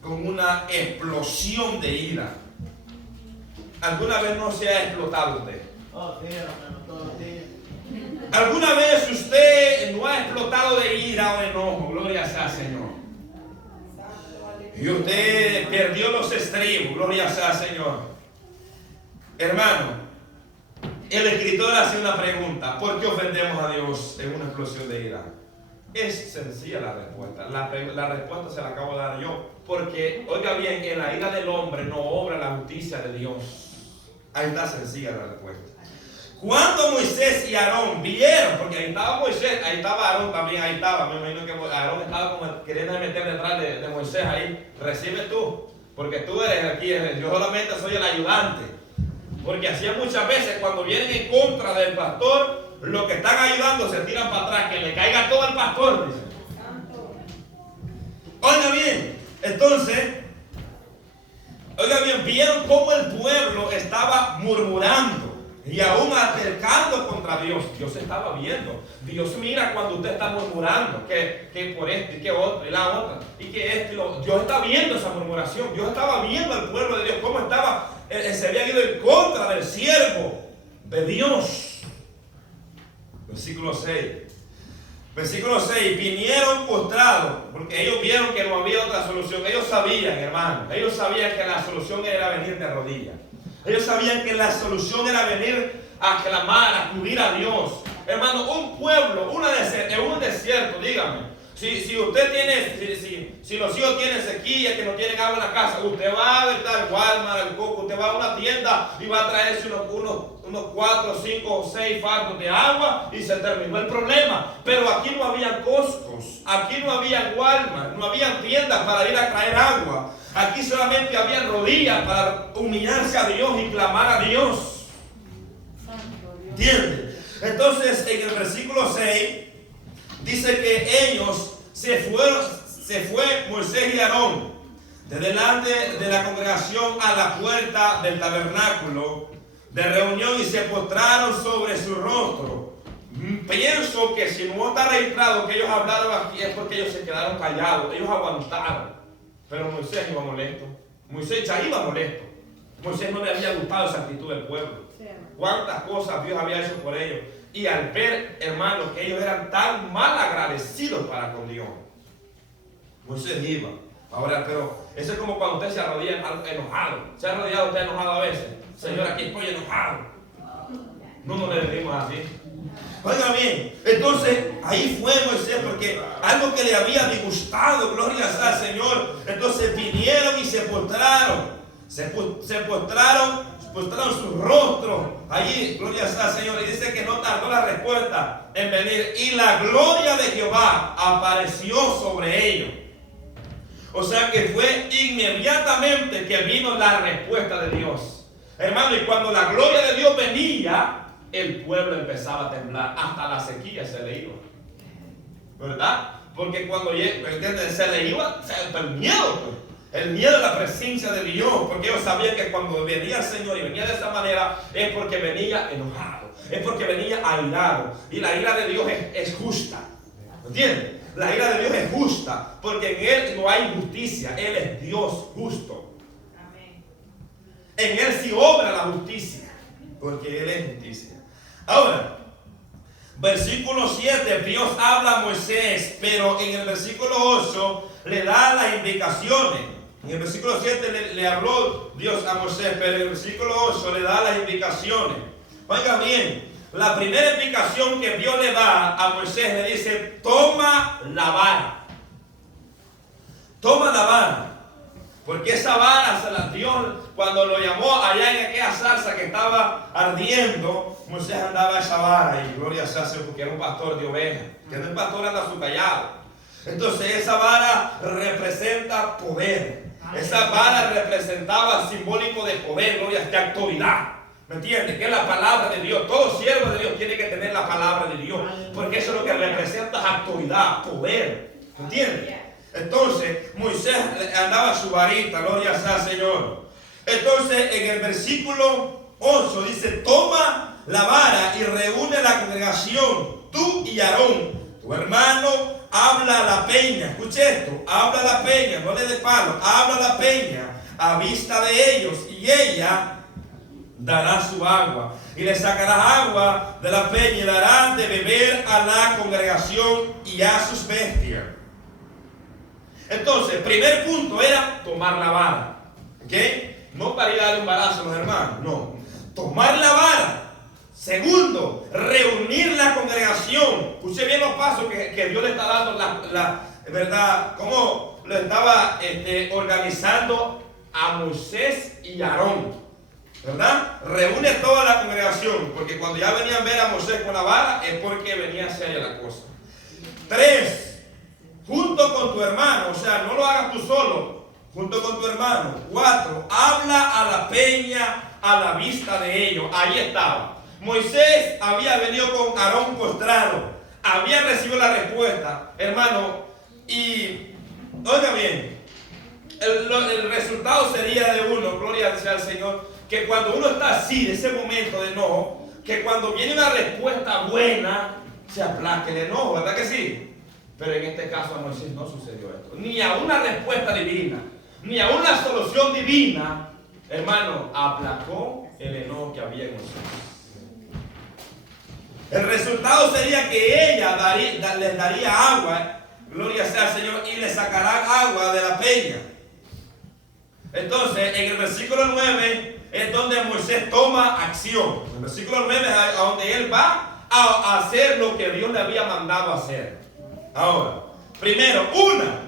con una explosión de ira? ¿Alguna vez no se ha explotado usted? Oh, sí, hermano, todos los días. ¿Alguna vez usted no ha explotado de ira o de enojo? Gloria sea al Señor. Y usted perdió los estribos. Gloria sea al Señor. Hermano, el escritor hace una pregunta. ¿Por qué ofendemos a Dios en una explosión de ira? Es sencilla la respuesta. La respuesta se la acabo de dar yo. Porque, oiga bien, en la ira del hombre no obra la justicia de Dios. Ahí está sencilla la respuesta. Cuando Moisés y Aarón vieron, porque ahí estaba Moisés, ahí estaba Aarón también, ahí estaba. Me imagino que Aarón estaba como queriendo meter detrás de Moisés ahí. Recibe tú, porque tú eres aquí, yo solamente soy el ayudante. Porque así muchas veces cuando vienen en contra del pastor, los que están ayudando se tiran para atrás, que le caiga todo al pastor, dice. Oiga bien, entonces, oiga bien, vieron cómo el pueblo estaba murmurando y aún acercando contra Dios. Dios estaba viendo. Dios mira cuando usted está murmurando, que por esto y que otro y la otra, y que esto y lo otro. Dios está viendo esa murmuración. Dios estaba viendo al pueblo de Dios, cómo estaba, se había ido en contra del siervo de Dios. Versículo 6. Versículo 6. Vinieron postrados, porque ellos vieron que no había otra solución. Ellos sabían, hermano, ellos sabían que la solución era venir de rodillas. Ellos sabían que la solución era venir a clamar, a acudir a Dios. Hermano, un pueblo, en un desierto, dígame. Si usted tiene, si los hijos tienen sequía, que no tienen agua en la casa, usted va a ver tal Walmart, al Coco, usted va a una tienda y va a traerse unos 4, 5 o 6 fardos de agua y se terminó el problema. Pero aquí no había Costcos, aquí no había Walmart, no había tiendas para ir a traer agua. Aquí solamente había rodillas para humillarse a Dios y clamar a Dios. ¿Entiende? Entonces en el versículo 6 dice que ellos se fue Moisés y Aarón de delante de la congregación a la puerta del tabernáculo de reunión y se postraron sobre su rostro. Pienso que si no está registrado que ellos hablaron aquí es porque ellos se quedaron callados, ellos aguantaron. Pero Moisés iba molesto. Moisés ya iba molesto. Moisés no le había gustado esa actitud del pueblo. Cuántas cosas Dios había hecho por ellos. Y al ver, hermanos, que ellos eran tan mal agradecidos para con Dios, Moisés iba. Ahora, pero eso es como cuando usted se arrodilla enojado. ¿Se ha arrodillado usted enojado a veces? Señor, aquí estoy enojado. No le decimos así. Oiga bien, entonces ahí fue Moisés porque algo que le había disgustado, gloria al Señor. Entonces vinieron y se postraron. Se postraron su rostro allí, gloria al Señor, y dice que no tardó la respuesta en venir, y la gloria de Jehová apareció sobre ellos. O sea que fue inmediatamente que vino la respuesta de Dios, hermano. Y cuando la gloria de Dios venía, el pueblo empezaba a temblar, hasta la sequía se le iba, ¿verdad? Porque cuando se le iba el miedo, pues. El miedo a la presencia de Dios, porque ellos sabían que cuando venía el Señor y venía de esa manera es porque venía enojado, es porque venía airado. Y la ira de Dios es justa. ¿Entiendes? La ira de Dios es justa, porque en Él no hay injusticia. Él es Dios justo. En Él sí obra la justicia, porque Él es justicia. Ahora, versículo 7, Dios habla a Moisés, pero en el versículo 8 le da las indicaciones. En el versículo 7 le habló Dios a Moisés, pero en el versículo 8 le da las indicaciones. Oiga bien, la primera indicación que Dios le da a Moisés le dice: toma la vara. Toma la vara. Porque esa vara se la dio cuando lo llamó allá en aquella zarza que estaba ardiendo. Moisés andaba esa vara y gloria sea porque era un pastor de ovejas. Que no es pastor, anda su callado. Entonces esa vara representa poder. Esa vara representaba simbólico de poder, gloria, de autoridad. ¿Me entiendes? Que es la palabra de Dios. Todo siervo de Dios tiene que tener la palabra de Dios. Porque eso es lo que representa autoridad, poder. ¿Me entiendes? Entonces Moisés andaba su varita, gloria sea Señor. Entonces en el versículo 8 dice: toma la vara y reúne a la congregación, tú y Aarón, tu hermano. Habla a la peña, escuche esto, habla a la peña, no le dé palo, habla a la peña a vista de ellos, y ella dará su agua, y le sacarás agua de la peña y darán de beber a la congregación y a sus bestias. Entonces, el primer punto era tomar la vara, ¿ok? No para ir a darle un balazo a los hermanos, no, tomar la vara. Segundo, reunir la congregación. Escuche bien los pasos que Dios le está dando, la verdad, cómo lo estaba organizando a Moisés y Aarón, ¿verdad? Reúne toda la congregación, porque cuando ya venían a ver a Moisés con la vara es porque venía seria la cosa. 3, junto con tu hermano, o sea, no lo hagas tú solo, junto con tu hermano. 4, habla a la peña a la vista de ellos. Ahí estaba. Moisés había venido con Aarón postrado, había recibido la respuesta, hermano, y oiga bien, el resultado sería de uno, gloria sea al Señor, que cuando uno está así, de ese momento de enojo, que cuando viene una respuesta buena, se aplaque el enojo, ¿verdad que sí? Pero en este caso a Moisés no sucedió esto, ni a una respuesta divina, ni a una solución divina, hermano, aplacó el enojo que había en Moisés. El resultado sería que ella les daría agua, gloria sea al Señor, y le sacarán agua de la peña. Entonces, en el versículo 9 es donde Moisés toma acción. En el versículo 9 es a donde él va a hacer lo que Dios le había mandado hacer. Ahora, primero,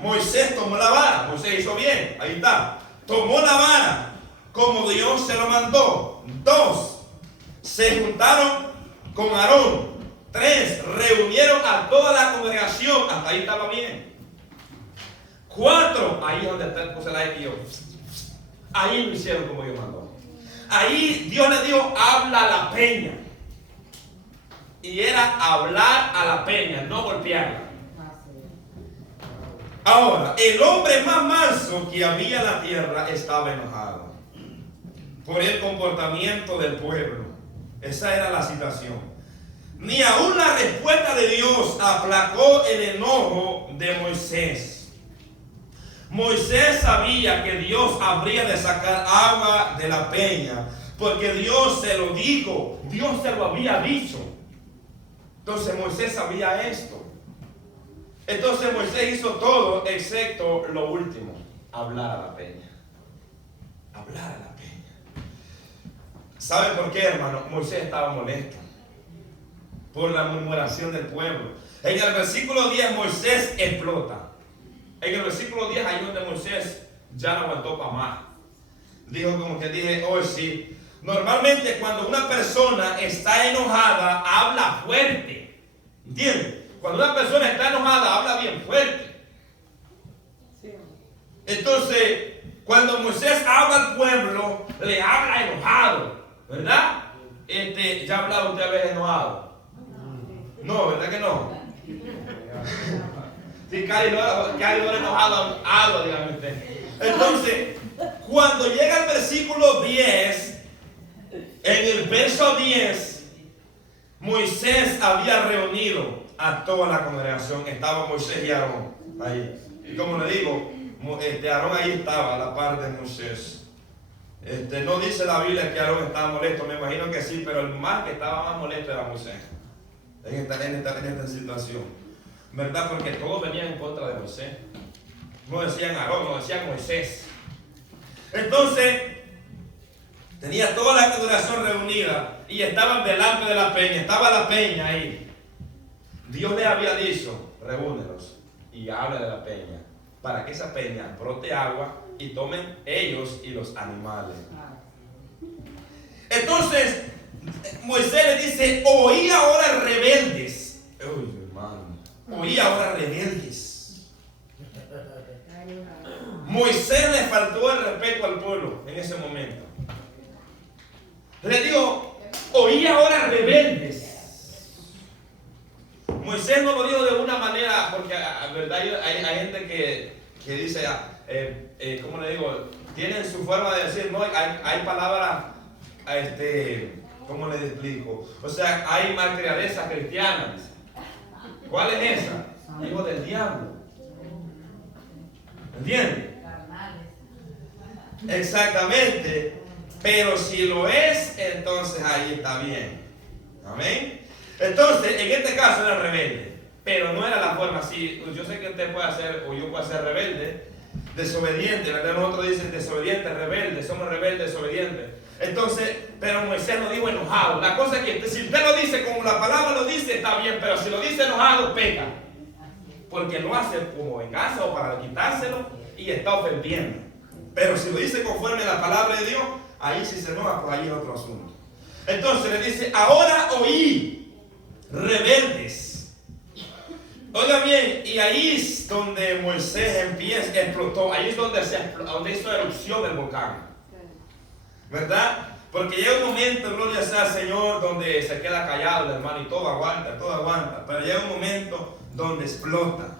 Moisés tomó la vara. Moisés hizo bien, ahí está. Tomó la vara como Dios se lo mandó. 2, se juntaron con Aarón. 3, reunieron a toda la congregación. Hasta ahí estaba bien. 4, ahí es donde está el puse la X. Ahí lo hicieron como Dios mandó. Ahí Dios le dijo, habla a la peña. Y era hablar a la peña, no golpearla. Ahora, el hombre más manso que había en la tierra estaba enojado por el comportamiento del pueblo. Esa era la situación. Ni aún la respuesta de Dios aplacó el enojo de Moisés. Moisés sabía que Dios habría de sacar agua de la peña, porque Dios se lo dijo, Dios se lo había dicho. Entonces Moisés sabía esto. Entonces Moisés hizo todo excepto lo último, hablar a la peña. Hablar a la peña. ¿Sabe por qué, hermano? Moisés estaba molesto por la murmuración del pueblo. En el versículo 10 Moisés explota. En el versículo 10 ahí donde Moisés ya no aguantó para más. Dijo como que dije, hoy sí. Normalmente cuando una persona está enojada, habla fuerte. ¿Entiendes? Cuando una persona está enojada, habla bien fuerte. Entonces, cuando Moisés habla al pueblo, le habla enojado, ¿verdad? ¿Ya ha hablado usted a veces enojado? No, ¿verdad que no? Sí, Cari no era enojado, algo, dígame usted. Entonces, cuando llega el versículo 10, en el verso 10, Moisés había reunido a toda la congregación. Estaba Moisés y Aarón ahí. Y como le digo, Aarón ahí estaba a la par de Moisés. No dice la Biblia que Aarón estaba molesto, me imagino que sí, pero el más que estaba más molesto era Moisés en esta situación, ¿verdad? Porque todos venían en contra de Moisés. No decían Aarón, no decían Moisés. Entonces tenía toda la congregación reunida y estaban delante de la peña. Estaba la peña ahí. Dios les había dicho, reúnelos y habla de la peña, para que esa peña brote agua y tomen ellos y los animales. Entonces, Moisés le dice, oí ahora rebeldes. Uy, hermano, oí ahora rebeldes. Moisés le faltó el respeto al pueblo en ese momento. Le dijo, oí ahora rebeldes. Moisés no lo dijo de una manera, porque verdad hay gente que dice, ¿cómo le digo? Tienen su forma de decir, no, hay palabras, ¿cómo les explico? O sea, hay malcriadezas cristianas. ¿Cuál es esa? Hijo del diablo. ¿Entiendes? Exactamente. Pero si lo es, entonces ahí está bien. Amén. Entonces, en este caso era rebelde, pero no era la forma así. Yo sé que usted puede hacer, o yo puedo ser rebelde, desobediente, ¿verdad? Nosotros dicen desobediente, rebelde, somos rebeldes, desobedientes. Entonces, pero Moisés lo dijo enojado. La cosa es que si usted lo dice como la palabra lo dice, está bien, pero si lo dice enojado, peca. Porque lo hace como venganza o para quitárselo y está ofendiendo. Pero si lo dice conforme a la palabra de Dios, ahí si se enoja, pues ahí es otro asunto. Entonces le dice, ahora oí rebeldes. Oiga bien, y ahí es donde Moisés explotó, ahí es donde hizo erupción del volcán, ¿verdad? Porque llega un momento, gloria sea al Señor, donde se queda callado el hermano y todo aguanta, pero llega un momento donde explota.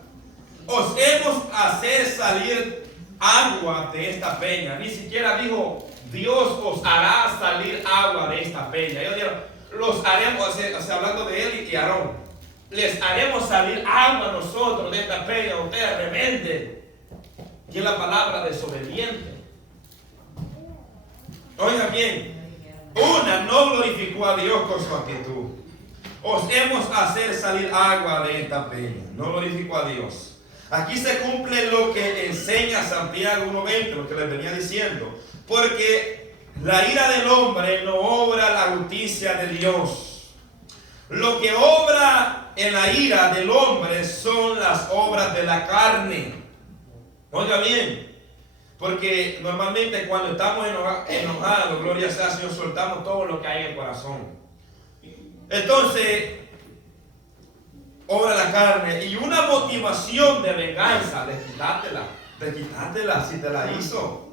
Os hemos hacer salir agua de esta peña. Ni siquiera dijo, Dios os hará salir agua de esta peña. Ellos dijeron, los haremos, o sea, hablando de él y Aarón, les haremos salir agua nosotros de esta peña. Ustedes rebeldes. Y es la palabra desobediente. Oigan bien, una no glorificó a Dios con su actitud. Os hemos hacer salir agua de esta peña. No glorificó a Dios. Aquí se cumple lo que enseña Santiago 1:20, lo que les venía diciendo. Porque La ira del hombre no obra la justicia de Dios. Lo que obra en la ira del hombre son las obras de la carne. Oiga bien, porque normalmente cuando estamos enojados, gloria sea al Señor, soltamos todo lo que hay en el corazón. Entonces, obra la carne y una motivación de venganza, de quitártela si te la hizo.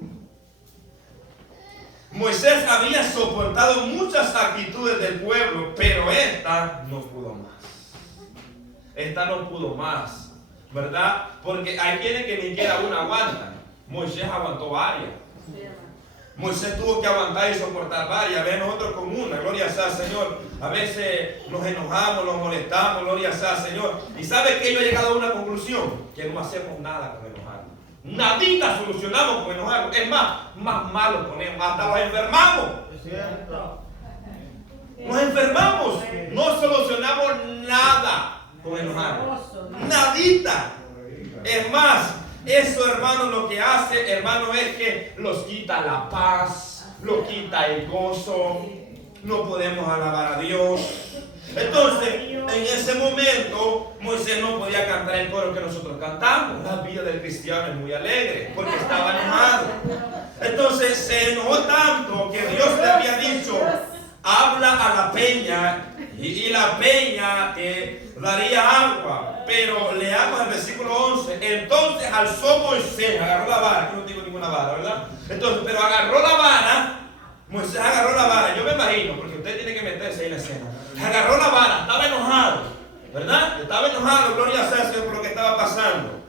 Moisés había soportado muchas actitudes del pueblo, pero esta no pudo más. Esta no pudo más, ¿verdad? Porque hay quienes que ni siquiera una aguantan. Moisés aguantó varias. Moisés tuvo que aguantar y soportar varias. A veces nosotros con una, gloria sea al Señor. A veces nos enojamos, nos molestamos, gloria sea al Señor. Y ¿sabe qué? Yo he llegado a una conclusión: que no hacemos nada con enojarnos. Nadita solucionamos con enojarnos. Es más malo ponemos. Hasta nos enfermamos. Es cierto. Nos enfermamos. No solucionamos nada con enojarnos. Nadita. Es más, eso, hermano, lo que hace, hermano, es que los quita la paz, los quita el gozo. No podemos alabar a Dios. Entonces, en ese momento, Moisés no podía cantar el coro que nosotros cantamos. La vida del cristiano es muy alegre, porque estaba enojado. Entonces, se enojó tanto que Dios le había dicho: habla a la peña, y la peña daría agua. Pero leamos el versículo 11. Entonces alzó Moisés, agarró la vara. Aquí no digo ninguna vara, ¿verdad? Entonces, pero agarró la vara. Moisés agarró la vara. Yo me imagino, porque usted tiene que meterse ahí en la escena. Agarró la vara, estaba enojado, ¿verdad? Estaba enojado, gloria a Dios, por lo que estaba pasando.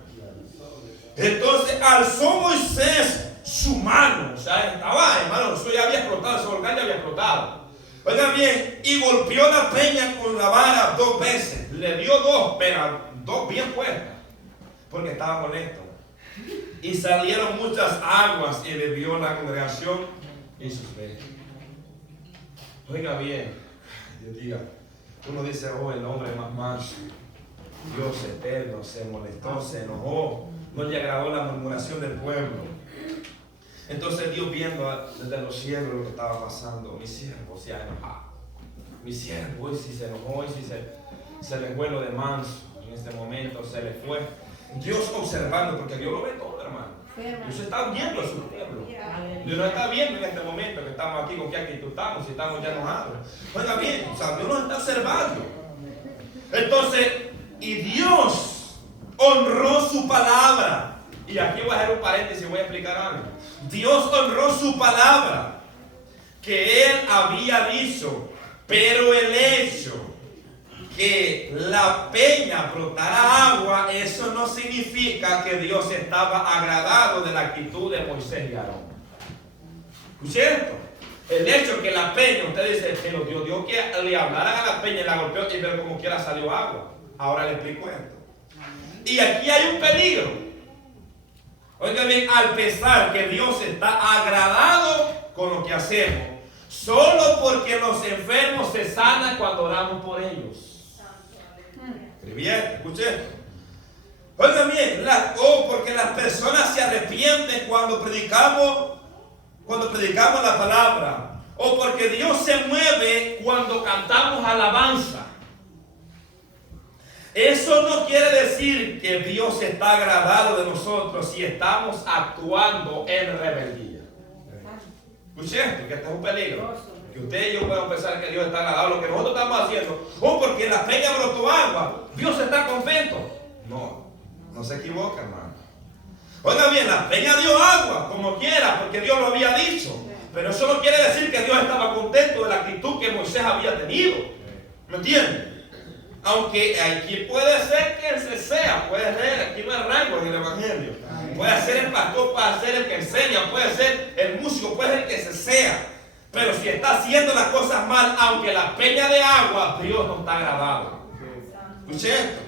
Entonces alzó Moisés su mano. O sea, estaba, hermano, eso ya había explotado, ese volcán ya había explotado. Oiga bien, y golpeó la peña con la vara 2 veces. Le dio 2, pero 2 bien puestas, porque estaba molesto. Y salieron muchas aguas y bebió la congregación y sus bestias. Oiga bien, Dios diga, uno dice: oh, el hombre más manso, Dios eterno, se molestó, se enojó, no le agradó la murmuración del pueblo. Entonces Dios, viendo desde los cielos lo que estaba pasando, mi siervo se ha enojado. Mi siervo, y si se enojó, y si se le fue lo de manso, en este momento se le fue. Dios observando, porque Dios lo ve todo, hermano. Dios está viendo a su pueblo. Dios nos está viendo en este momento que estamos aquí, con qué actitud estamos, si estamos ya enojados. Oiga bien, o sea, Dios nos está observando. Entonces, y Dios honró su palabra. Y aquí voy a hacer un paréntesis y voy a explicar algo. Dios honró su palabra que Él había dicho, pero el hecho que la peña brotara agua, eso no significa que Dios estaba agradado de la actitud de Moisés y Aarón. ¿Cierto? El hecho que la peña, usted dice, pero Dios dio que le hablaran a la peña y la golpeó, y pero como quiera salió agua. Ahora le explico esto. Y aquí hay un peligro. Oigan bien, al pensar que Dios está agradado con lo que hacemos, solo porque los enfermos se sanan cuando oramos por ellos. Bien, escuché. Oigan bien, porque las personas se arrepienten cuando predicamos la palabra, o porque Dios se mueve cuando cantamos alabanza. Eso no quiere decir que Dios está agradado de nosotros si estamos actuando en rebeldía. Escuché esto, que este es un peligro. Que usted y yo podemos pensar que Dios está agradado de lo que nosotros estamos haciendo. O porque la peña brotó agua, Dios está contento. No se equivoca, hermano. Oiga bien, la peña dio agua, como quiera, porque Dios lo había dicho. Pero eso no quiere decir que Dios estaba contento de la actitud que Moisés había tenido. ¿Me entienden? Aunque aquí puede ser que se sea, puede ser, aquí no hay rango en el evangelio. Puede ser el pastor, puede ser el que enseña, puede ser el músico, puede ser el que se sea. Pero si está haciendo las cosas mal, aunque la peña de agua, Dios no está agradado. Escuche esto.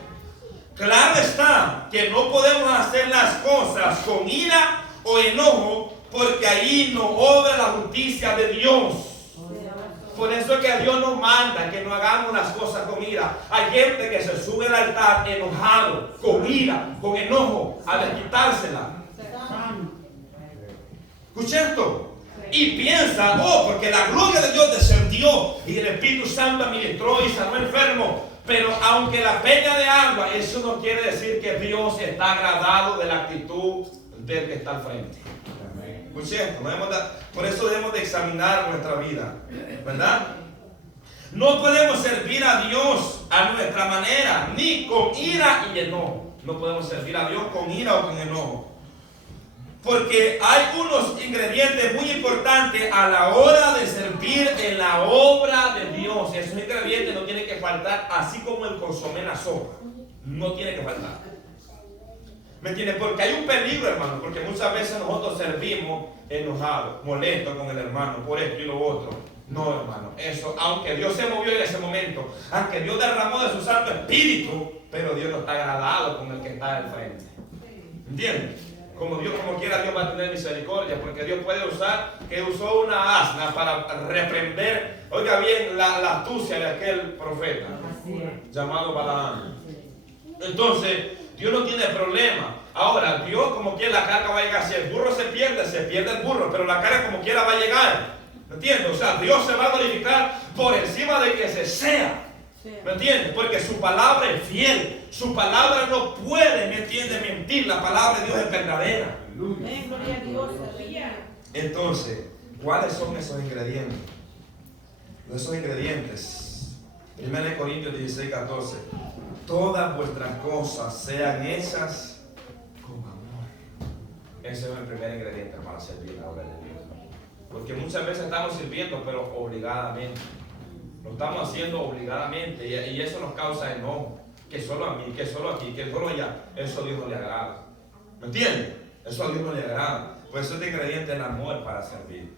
Claro está que no podemos hacer las cosas con ira o enojo, porque ahí no obra la justicia de Dios. Por eso es que Dios nos manda que no hagamos las cosas con ira. Hay gente que se sube al altar enojado, con ira, con enojo, a desquitársela. ¿Escucha esto? y piensa, oh, porque la gloria de Dios descendió y el Espíritu Santo administró y sanó enfermo. Pero aunque la peña de agua, eso no quiere decir que Dios está agradado de la actitud del que está al frente. Escuche esto, por eso debemos de examinar nuestra vida, ¿verdad? No podemos servir a Dios a nuestra manera, ni con ira y enojo. No podemos servir a Dios con ira o con enojo. Porque hay unos ingredientes muy importantes a la hora de servir en la obra de Dios. Esos ingredientes no tienen que faltar, así como el consomé en la sopa. No tiene que faltar. ¿Me entiendes? Porque hay un peligro, hermano. Porque muchas veces nosotros servimos enojados, molestos con el hermano por esto y lo otro. No, hermano. Eso, aunque Dios se movió en ese momento, aunque Dios derramó de su Santo Espíritu, pero Dios no está agradado con el que está al frente. ¿Entiendes? Como quiera, Dios va a tener misericordia, porque Dios puede usar, que usó una asna para reprender, oiga bien, la astucia de aquel profeta llamado Balaam. Entonces, Dios no tiene problema. Ahora, Dios como quiera la carga va a llegar. Si el burro se pierde el burro, pero la carga como quiera va a llegar. ¿Me entiendes? O sea, Dios se va a glorificar por encima de que se sea. ¿Me entiendes? Porque su palabra es fiel. Su palabra no puede, ¿me entiendes?, mentir. La palabra de Dios es verdadera. Gloria a Dios. Entonces, ¿cuáles son esos ingredientes? Esos ingredientes. 1 Corintios 16:14. Todas vuestras cosas sean hechas con amor. Ese es el primer ingrediente para servir la obra de Dios. Porque muchas veces estamos sirviendo, pero obligadamente. Lo estamos haciendo obligadamente y eso nos causa enojo. Que solo a mí, que solo aquí, que solo allá. Eso a Dios no le agrada. ¿Me entiendes? Eso a Dios no le agrada. Pues eso es el ingrediente del amor para servir.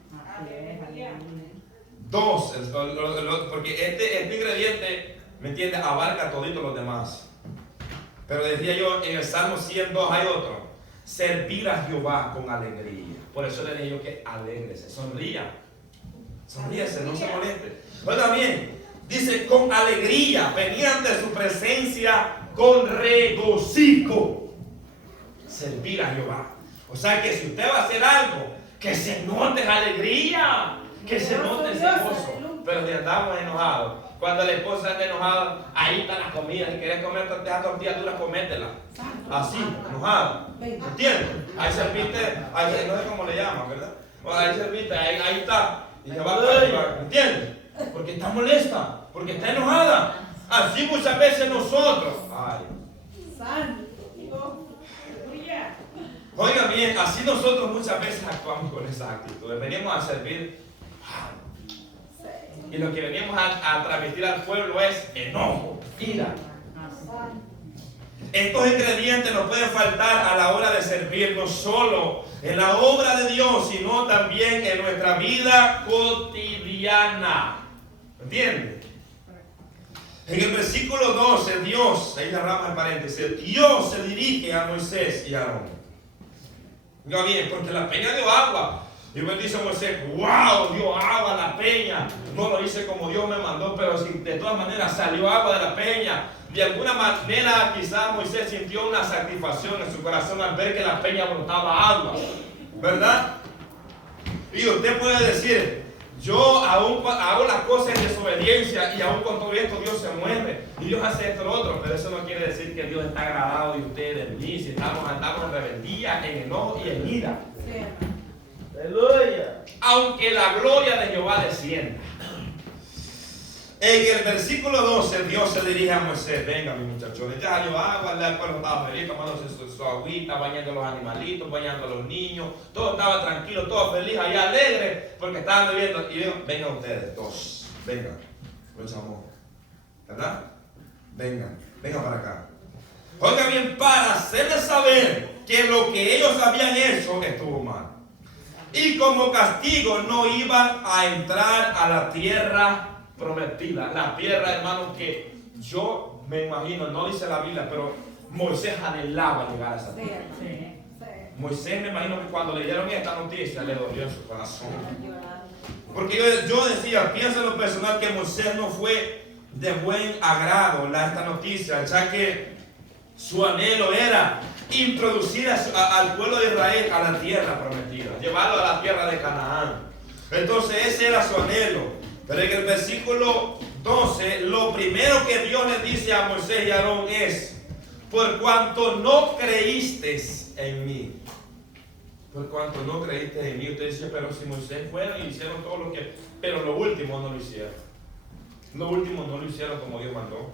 Dos, porque este ingrediente, ¿me entiendes?, abarca todito los demás. Pero decía yo, en el Salmo 102 hay otro. Servir a Jehová con alegría. Por eso le dije yo que alégrese, sonría. Sonríese, no se moleste. Oiga bien, dice con alegría, venir ante su presencia con regocijo. Servir a Jehová. O sea que si usted va a hacer algo, que se note alegría, que se note ese gozo. Pero si andamos enojados, cuando la esposa anda enojada, ahí está la comida. Si quieres comer tortillas duras, cométela. Así, enojada. ¿Entiendes? Ahí serviste, ahí no sé cómo le llaman, ¿verdad? Bueno, ahí serviste, ahí está. Y se va para arriba, ¿entiendes? Porque está molesta, porque está enojada. Así muchas veces nosotros. Ay. Oiga bien, así nosotros muchas veces actuamos con esas actitudes. Venimos a servir. Y lo que venimos a transmitir al pueblo es enojo, ira. Estos ingredientes no pueden faltar a la hora de servir, no solo en la obra de Dios, sino también en nuestra vida cotidiana. ¿Entiendes? En el versículo 12, Dios, ahí cerramos el paréntesis, Dios se dirige a Moisés y a Aarón. Oiga bien, porque la peña dio agua. Y me dice Moisés, wow, dio agua a la peña. No lo hice como Dios me mandó, pero si de todas maneras salió agua de la peña. De alguna manera quizás Moisés sintió una satisfacción en su corazón al ver que la peña brotaba agua, ¿verdad? Y usted puede decir, yo aún hago las cosas en desobediencia y aún con todo esto Dios se mueve y Dios hace esto y lo otro, pero eso no quiere decir que Dios está agradado de usted, de mí, si andamos en rebeldía, en enojo y en ira. Aleluya. Aunque la gloria de Jehová descienda. En el versículo 12, Dios se dirige a Moisés. Venga, mi muchachones, ya salió agua, el pueblo estaba feliz, tomándose su agüita, bañando a los animalitos, bañando a los niños. Todo estaba tranquilo, todo feliz, ahí alegre, porque estaban bebiendo. Y dijo, vengan ustedes, dos, vengan, los amor, ¿verdad? Vengan para acá. Oiga bien, para hacerles saber que lo que ellos habían hecho estuvo mal. Y como castigo no iban a entrar a la tierra prometida. La tierra, hermanos, que yo me imagino, no dice la Biblia, pero Moisés anhelaba llegar a esa tierra. Moisés, me imagino que cuando leyeron esta noticia le dolió en su corazón. Porque yo decía, pienso en lo personal que Moisés no fue de buen agrado esta noticia, ya que su anhelo era introducir al pueblo de Israel a la tierra prometida, llevarlo a la tierra de Canaán. Entonces ese era su anhelo. Pero en el versículo 12, lo primero que Dios le dice a Moisés y a Aarón es: por cuanto no creíste en mí. Por cuanto no creíste en mí. Usted dice, pero si Moisés fueron y hicieron todo lo que... Pero lo último no lo hicieron. Lo último no lo hicieron como Dios mandó.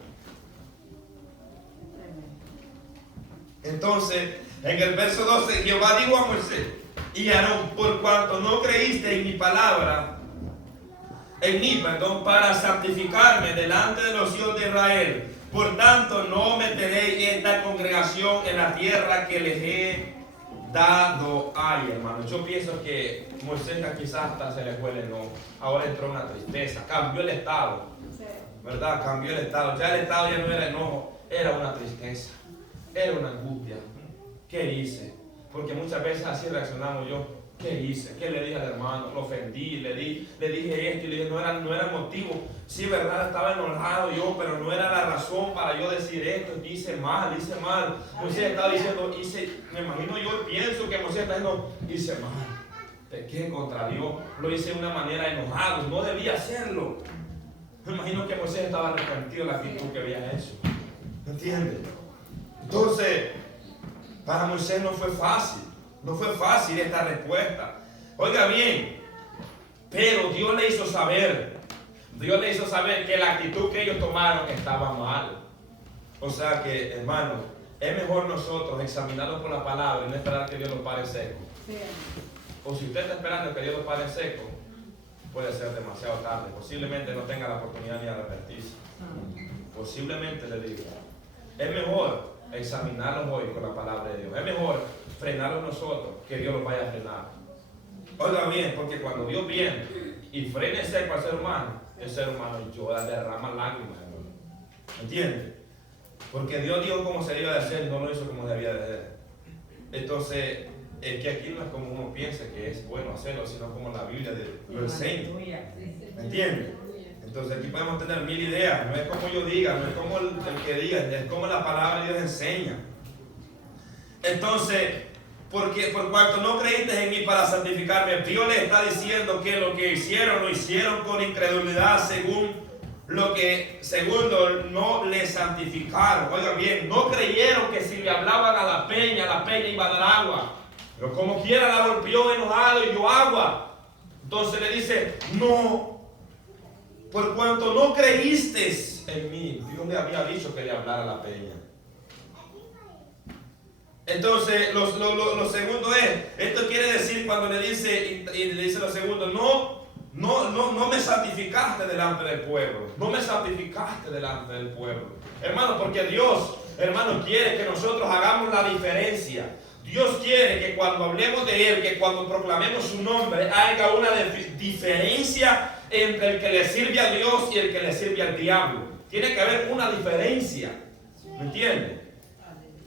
Entonces, en el verso 12, Jehová dijo a Moisés y a Aarón: por cuanto no creíste en mi palabra, en mí, para santificarme delante de los hijos de Israel, por tanto no meteréis esta congregación en la tierra que les he dado. Ay, hermano, yo pienso que Moisés quizás hasta se le fue el enojo. Ahora entró una tristeza, cambió el estado, ¿verdad? Cambió el estado. Ya el estado ya no era enojo, era una tristeza, era una angustia. ¿Qué hice? Porque muchas veces así reaccionamos yo. ¿Qué hice? ¿Qué le dije al hermano? Lo ofendí, le dije esto y le dije, no era motivo. Sí, verdad, estaba enojado yo, pero no era la razón para yo decir esto. Hice mal. Moisés estaba diciendo, me imagino yo, pienso que Moisés está diciendo, hice mal. Pequé contra Dios, lo hice de una manera enojado, no debía hacerlo. Me imagino que Moisés estaba arrepentido de la actitud que había hecho. ¿Me entiendes? Entonces, para Moisés no fue fácil. No fue fácil esta respuesta. Oiga bien, pero Dios le hizo saber que la actitud que ellos tomaron estaba mal. O sea que, hermanos, es mejor nosotros examinarnos por la palabra y no esperar que Dios nos pare seco. Sí. O si usted está esperando que Dios nos pare seco, puede ser demasiado tarde. Posiblemente no tenga la oportunidad ni de arrepentirse. Posiblemente, le digo. Es mejor examinarlos hoy con la palabra de Dios. Es mejor frenarlos nosotros que Dios los vaya a frenar. Oiga bien, porque cuando Dios viene y frena seco al ser humano, el ser humano llora, derrama lágrimas. ¿Entiende? Porque Dios dijo cómo se debía de hacer y no lo hizo como debía de hacer. Entonces, es que aquí no es como uno piensa que es bueno hacerlo, sino como la Biblia lo enseña. ¿Entiende? Entonces aquí podemos tener mil ideas. No es como yo diga, no es como el que diga, es como la palabra de Dios enseña. Entonces, porque por cuanto no creíste en mí para santificarme, Dios le está diciendo que lo que hicieron, lo hicieron con incredulidad, segundo, no le santificaron. Oigan bien, no creyeron que si le hablaban a la peña iba a dar agua. Pero como quiera la golpeó enojado y dio agua. Entonces le dice, no. Por cuanto no creíste en mí, Dios le había dicho que le hablara a la peña. Entonces, lo segundo es, esto quiere decir cuando le dice, y le dice lo segundo, no me santificaste delante del pueblo. No me santificaste delante del pueblo. Hermano, porque Dios, hermano, quiere que nosotros hagamos la diferencia. Dios quiere que cuando hablemos de Él, que cuando proclamemos su nombre, haya una diferencia entre el que le sirve a Dios y el que le sirve al diablo. Tiene que haber una diferencia. ¿Me entiende?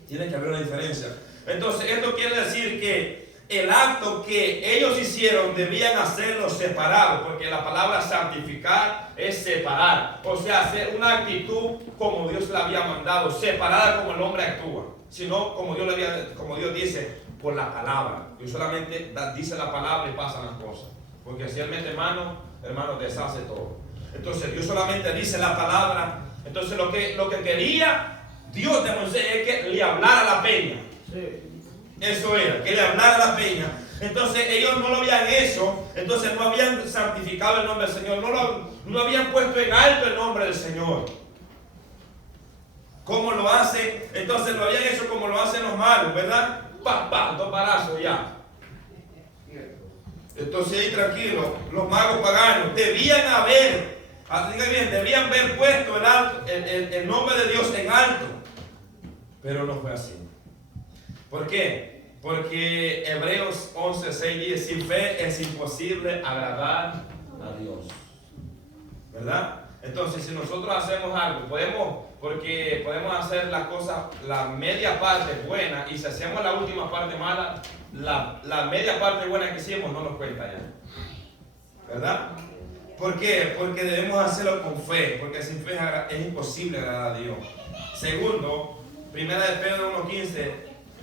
Tiene que haber una diferencia. Entonces, esto quiere decir que el acto que ellos hicieron debían hacerlo separado, porque la palabra santificar es separar. O sea, hacer una actitud como Dios la había mandado, separada como el hombre actúa, sino como Dios dice, por la palabra. Dios solamente dice la palabra y pasan las cosas. Porque si Él mete mano, hermano, deshace todo. Entonces Dios solamente dice la palabra. Entonces lo que quería Dios de Moisés es que le hablara a la peña. Sí. Eso era, que le hablara a la peña. Entonces ellos no lo habían hecho. Entonces no habían santificado el nombre del Señor. No habían puesto en alto el nombre del Señor. ¿Cómo lo hace? Entonces lo habían hecho como lo hacen los magos, ¿verdad? Dos barazos ya. Entonces ahí tranquilo, los magos paganos debían haber puesto el nombre de Dios en alto, pero no fue así. ¿Por qué? Porque Hebreos 11:6 dice, sin fe es imposible agradar a Dios, ¿verdad? Entonces si nosotros hacemos algo, podemos hacer las cosas, la media parte buena, y si hacemos la última parte mala, la media parte buena que hicimos no nos cuenta ya, ¿verdad? ¿Por qué? Porque debemos hacerlo con fe, porque sin fe es imposible agradar a Dios. Segundo, 1 Pedro 1:15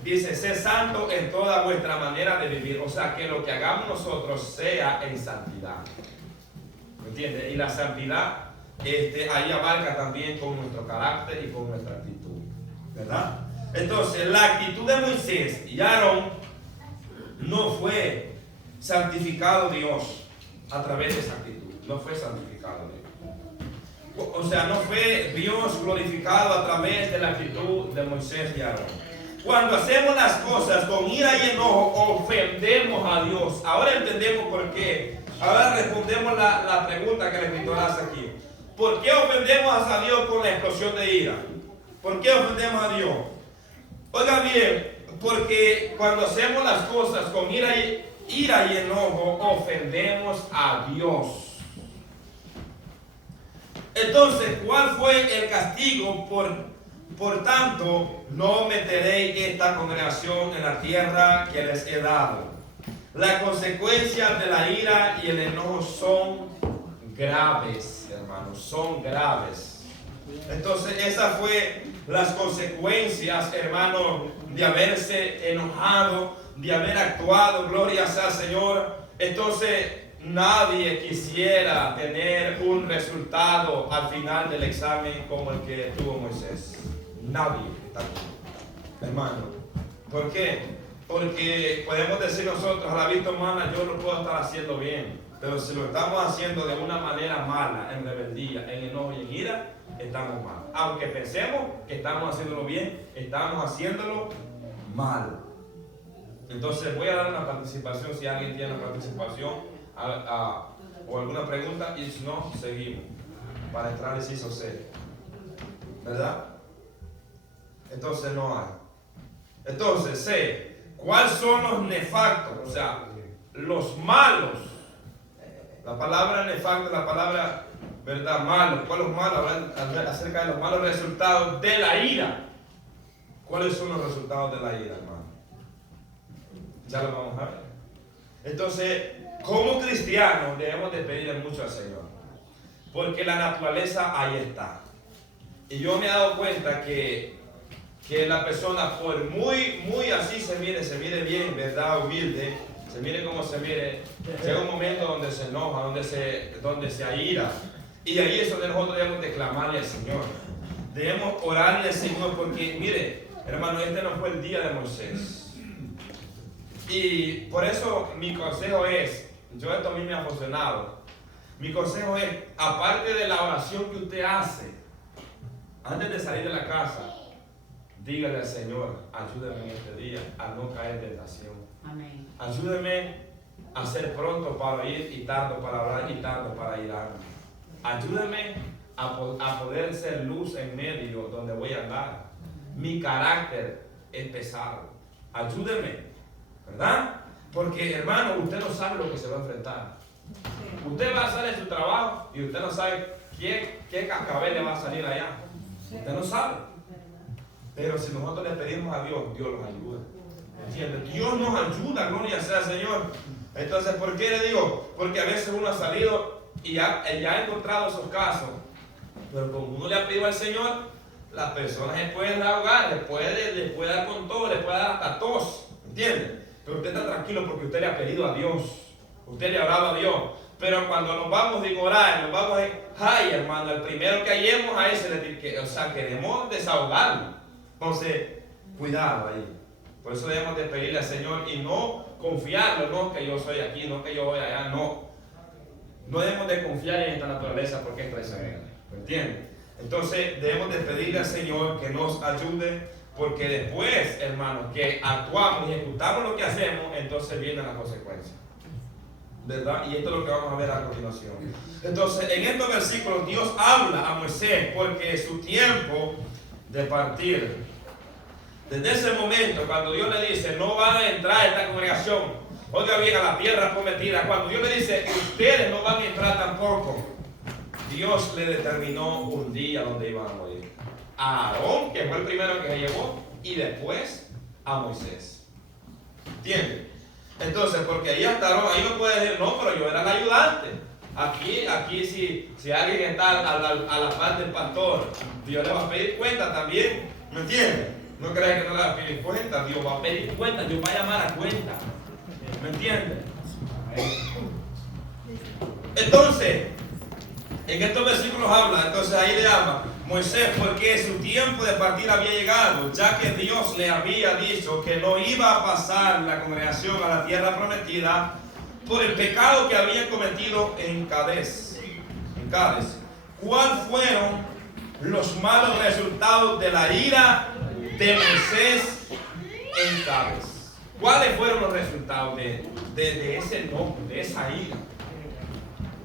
dice, sé santo en toda vuestra manera de vivir. O sea, que lo que hagamos nosotros sea en santidad. ¿Me entiendes? Y la santidad ahí abarca también con nuestro carácter y con nuestra actitud. ¿Verdad? Entonces, la actitud de Moisés y Aarón no fue santificado Dios a través de esa actitud. No fue santificado Dios. O sea, no fue Dios glorificado a través de la actitud de Moisés y Aarón. Cuando hacemos las cosas con ira y enojo, ofendemos a Dios. Ahora entendemos por qué. Ahora respondemos la pregunta que el escritor hace aquí. ¿Por qué ofendemos a Dios con la explosión de ira? ¿Por qué ofendemos a Dios? Oiga bien, porque cuando hacemos las cosas con ira y enojo, ofendemos a Dios. Entonces, ¿cuál fue el castigo? Por tanto, no meteréis esta congregación en la tierra que les he dado. Las consecuencias de la ira y el enojo son graves, hermanos, son graves. Entonces, esas fue las consecuencias, hermanos, de haberse enojado, de haber actuado, gloria sea al Señor. Entonces, nadie quisiera tener un resultado al final del examen como el que tuvo Moisés. Nadie, hermano. ¿Por qué? Porque podemos decir nosotros, a la vista humana, yo lo puedo estar haciendo bien, pero si lo estamos haciendo de una manera mala, en rebeldía, en enojo y en ira, estamos mal. Aunque pensemos que estamos haciéndolo bien, estamos haciéndolo mal. Entonces voy a dar una participación si alguien tiene una participación o alguna pregunta, y si no, seguimos para entrar en inciso C. ¿Verdad? Entonces no hay. Entonces C, ¿cuáles son los nefactos? O sea, los malos. La palabra nefacto, la palabra, ¿verdad? Malo. ¿Cuáles son los malos? Hablan acerca de los malos resultados de la ira. ¿Cuáles son los resultados de la ira, hermano? Ya lo vamos a ver. Entonces, como cristianos debemos de pedirle mucho al Señor, porque la naturaleza ahí está. Y yo me he dado cuenta que la persona, por muy así se mire bien, ¿verdad? Humilde, se mire como se mire, llega un momento donde se enoja, donde se aira. Y ahí es donde nosotros debemos de clamarle al Señor. Debemos orarle al Señor, porque mire, hermano, este no fue el día de Moisés. Y por eso mi consejo es, esto a mí me ha funcionado. Mi consejo es, aparte de la oración que usted hace, antes de salir de la casa, dígale al Señor, ayúdame en este día a no caer en tentación. Amén. Ayúdame a ser pronto para oír y tardo para hablar y tardo para irarme. Ayúdame a poder ser luz en medio donde voy a andar. Mi carácter es pesado. Ayúdeme, ¿verdad? Porque, hermano, usted no sabe lo que se va a enfrentar. Usted va a salir de su trabajo y usted no sabe qué cascabel le va a salir allá. Usted no sabe. Pero si nosotros le pedimos a Dios, Dios nos ayuda. ¿Entiendes? Dios nos ayuda, gloria sea al Señor. Entonces, ¿por qué le digo? Porque a veces uno ha salido y ya ha encontrado esos casos. Pero como uno le ha pedido al Señor, las personas se pueden ahogar, le puede dar con todo, le puede dar hasta tos. ¿Entiendes? Pero usted está tranquilo porque usted le ha pedido a Dios. Usted le ha orado a Dios. Pero cuando nos vamos a orar, nos vamos a... Ay, hermano, el primero que hallemos a ese, queremos desahogarlo. Entonces, cuidado ahí. Por eso debemos de pedirle al Señor y no confiarlo, no que yo soy aquí, no que yo voy allá, no. No debemos de confiar en esta naturaleza porque es traicionera. ¿Me entiendes? Entonces, debemos de pedirle al Señor que nos ayude, porque después, hermanos, que actuamos y ejecutamos lo que hacemos, entonces vienen las consecuencias. ¿Verdad? Y esto es lo que vamos a ver a continuación. Entonces, en estos versículos, Dios habla a Moisés porque su tiempo de partir. Desde ese momento, cuando Dios le dice, no van a entrar a esta congregación, oiga bien, a la tierra prometida, cuando Dios le dice, ustedes no van a entrar tampoco, Dios le determinó un día donde iban a morir. A Aarón, que fue el primero que se llevó, y después a Moisés. ¿Entienden? Entonces, porque ahí hasta Aarón, ahí no puede decir, no, pero yo era el ayudante. Aquí si alguien está a la par del pastor, Dios le va a pedir cuenta también. ¿Me entienden? No creas que no le va a pedir cuenta. Dios va a pedir cuenta. Dios va a llamar a cuenta. ¿Me entiendes? Entonces, en estos versículos habla, entonces ahí le llama Moisés, porque su tiempo de partir había llegado, ya que Dios le había dicho que no iba a pasar la congregación a la tierra prometida por el pecado que habían cometido en Cades. ¿Cuáles fueron los malos resultados de la ira de Moisés en Cades? ¿Cuáles fueron los resultados de ese enojo, de esa ira?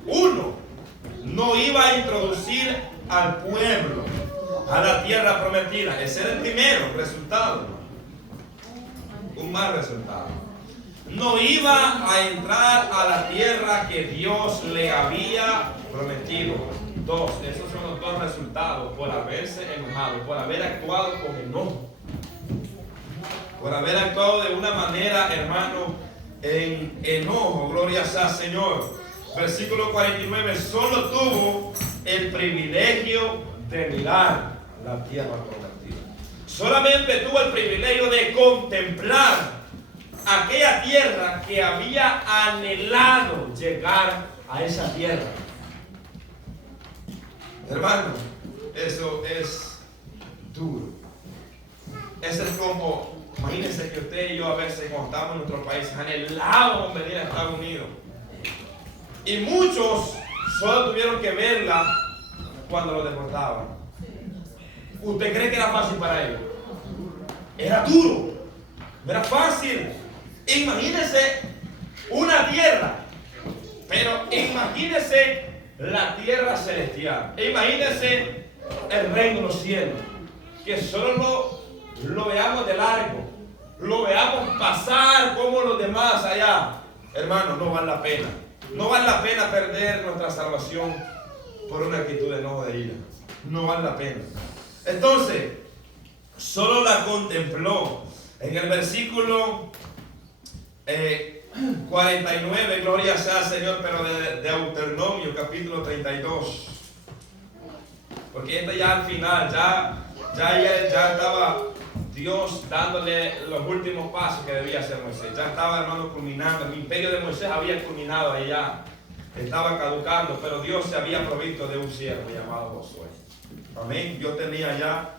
Uno, no iba a introducir al pueblo a la tierra prometida. Ese era el primero resultado. Un mal resultado. No iba a entrar a la tierra que Dios le había prometido. Dos, esos son los dos resultados por haberse enojado, por haber actuado con enojo, por haber actuado de una manera, hermano, en enojo. Gloria sea al Señor. Versículo 49, solo tuvo el privilegio de mirar la tierra prometida. Solamente tuvo el privilegio de contemplar aquella tierra que había anhelado llegar a esa tierra. Hermano, eso es duro. Eso es como, imagínense que usted y yo a veces cuando estamos en nuestro país anhelábamos venir a Estados Unidos. Y muchos solo tuvieron que verla cuando lo deportaban. ¿Usted cree que era fácil para ellos? Era duro, no era fácil. Imagínese una tierra, pero imagínese la tierra celestial. Imagínese el reino de los cielos, que solo lo veamos de largo, lo veamos pasar como los demás allá. Hermano, no vale la pena. No vale la pena perder nuestra salvación por una actitud de enojo, de ira. No vale la pena. Entonces, solo la contempló. En el versículo 49, gloria sea al Señor, pero de Deuteronomio, capítulo 32. Porque este ya al final, ya estaba Dios dándole los últimos pasos que debía hacer Moisés. Ya estaba, hermano, culminando. El imperio de Moisés había culminado ahí ya. Estaba caducando, pero Dios se había provisto de un siervo llamado Josué. Amén. Dios tenía ya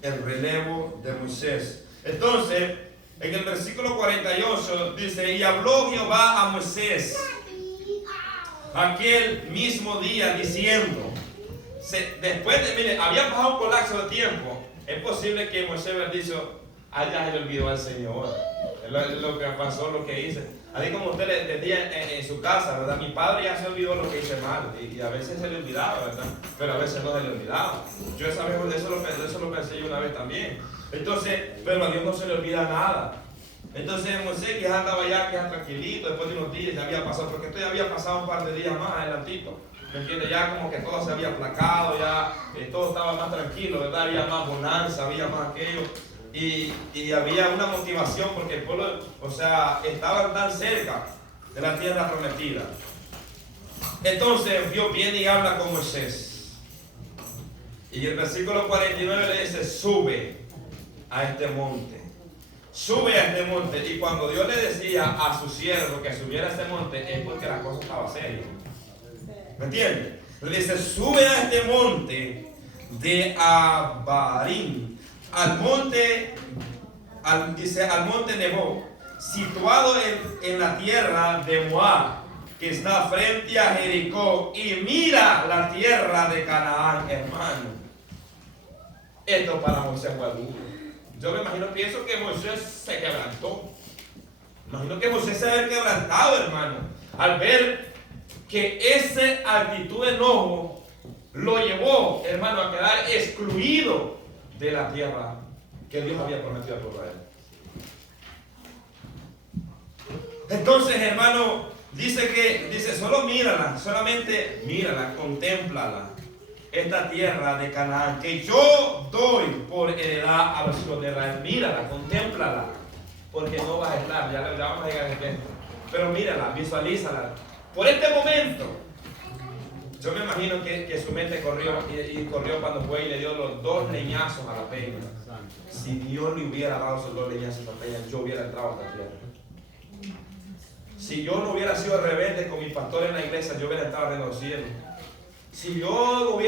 el relevo de Moisés. Entonces, en el versículo 48 dice, y habló Jehová a Moisés aquel mismo día diciendo, después de, mire, había pasado un colapso de tiempo. Es posible que Moisés hubiera dicho, ya se le olvidó al Señor. Es lo que pasó, lo que hice. Así como usted le decía en su casa, ¿verdad? Mi padre ya se olvidó lo que hice mal. Y a veces se le olvidaba, ¿verdad? Pero a veces no se le olvidaba. Yo esa vez de eso lo pensé yo una vez también. Entonces, pero a Dios no se le olvida nada. Entonces Moisés que andaba ya tranquilito, después de unos días ya había pasado, porque esto ya había pasado un par de días más adelantito. ¿Me entiendes? Ya como que todo se había aplacado, ya todo estaba más tranquilo, ¿verdad? Había más bonanza, había más aquello. Y había una motivación porque el pueblo, o sea, estaban tan cerca de la tierra prometida. Entonces Dios viene y habla con Moisés. Y el versículo 49 le dice, sube a este monte. Sube a este monte. Y cuando Dios le decía a su siervo que subiera a este monte, es porque la cosa estaba seria. ¿Me entiendes? Le dice, sube a este monte de Abarim, al monte Nebo, situado en la tierra de Moab, que está frente a Jericó, y mira la tierra de Canaán, hermano. Esto para Moisés fue duro. Yo me imagino, pienso que Moisés se quebrantó. Imagino que Moisés se había quebrantado, hermano, al ver que esa actitud de enojo lo llevó, hermano, a quedar excluido de la tierra que Dios había prometido a Israel. Entonces, hermano, dice, solo mírala, solamente mírala, contémplala. Esta tierra de Canaán que yo doy por heredad a los hijos de Israel. Mírala, contémplala, porque no vas a estar, ya vamos a llegar a este. Pero mírala, visualízala. Por este momento, Yo me imagino que su mente corrió y corrió cuando fue y le dio los 2 leñazos a la peña. Si Dios le hubiera dado esos 2 leñazos a la peña, yo hubiera entrado a esta tierra. Si yo no hubiera sido rebelde con mi pastor en la iglesia, yo hubiera entrado en los cielos. Si por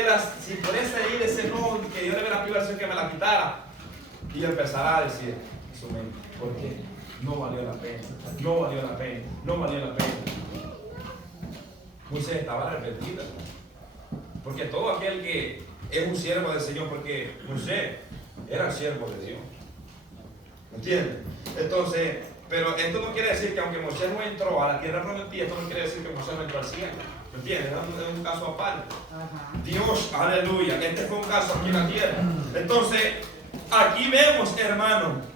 ese ir, ese no, que Dios le hubiera pedido al Señor que me la quitara, y empezará a decir en su mente, ¿por qué? No valió la pena, no valió la pena, no valió la pena. Moisés estaba arrepentido, porque todo aquel que es un siervo del Señor, porque Moisés era siervo de Dios, ¿me entiendes? Entonces, pero esto no quiere decir que aunque Moisés no entró a la tierra prometida, esto no quiere decir que Moisés no entró al cielo, ¿me entiendes? Es un caso aparte. Dios, aleluya, este fue un caso aquí en la tierra. Entonces, aquí vemos, hermano,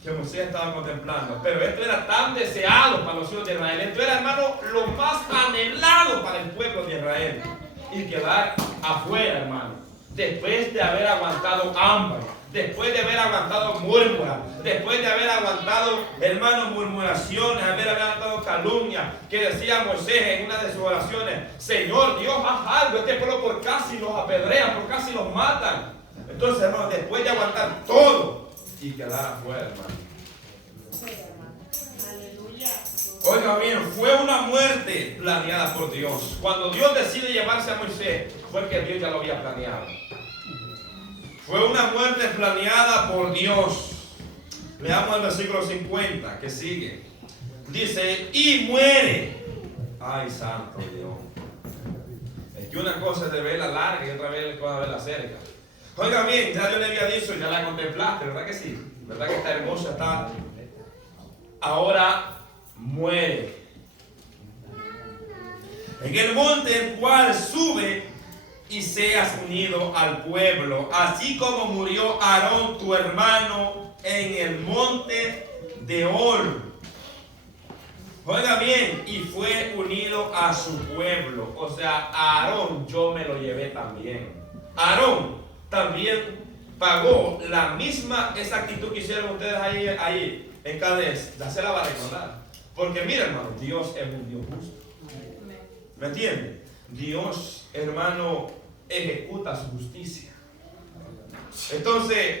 que Moisés estaba contemplando, pero esto era tan deseado para los hijos de Israel, esto era, hermano, lo más anhelado para el pueblo de Israel, y quedar afuera, hermano, después de haber aguantado hambre, después de haber aguantado murmura, después de haber aguantado, hermano, murmuraciones, haber aguantado calumnia, que decía Moisés en una de sus oraciones, Señor Dios, haz algo, este pueblo por casi los apedrean, por casi los matan. Entonces, hermano, después de aguantar todo y quedar afuera, hermano. Oiga bien, fue una muerte planeada por Dios. Cuando Dios decide llevarse a Moisés, fue que Dios ya lo había planeado. Fue una muerte planeada por Dios. Leamos el versículo 50 que sigue. Dice, y muere. Ay, santo Dios. Es que una cosa es de verla larga y otra vez es de verla cerca. Oiga bien, ya yo le había dicho, ya la contemplaste, ¿verdad que sí? ¿Verdad que está hermosa? Está. Ahora muere. En el monte el cual sube y seas unido al pueblo, así como murió Aarón tu hermano en el monte de Hor. Oiga bien, y fue unido a su pueblo. O sea, a Aarón yo me lo llevé también. Aarón también pagó la misma exactitud que hicieron ustedes ahí en Cades. Ya se la va a recordar. Porque mira, hermano, Dios es un Dios justo. ¿Me entiende? Dios, hermano, ejecuta su justicia. Entonces,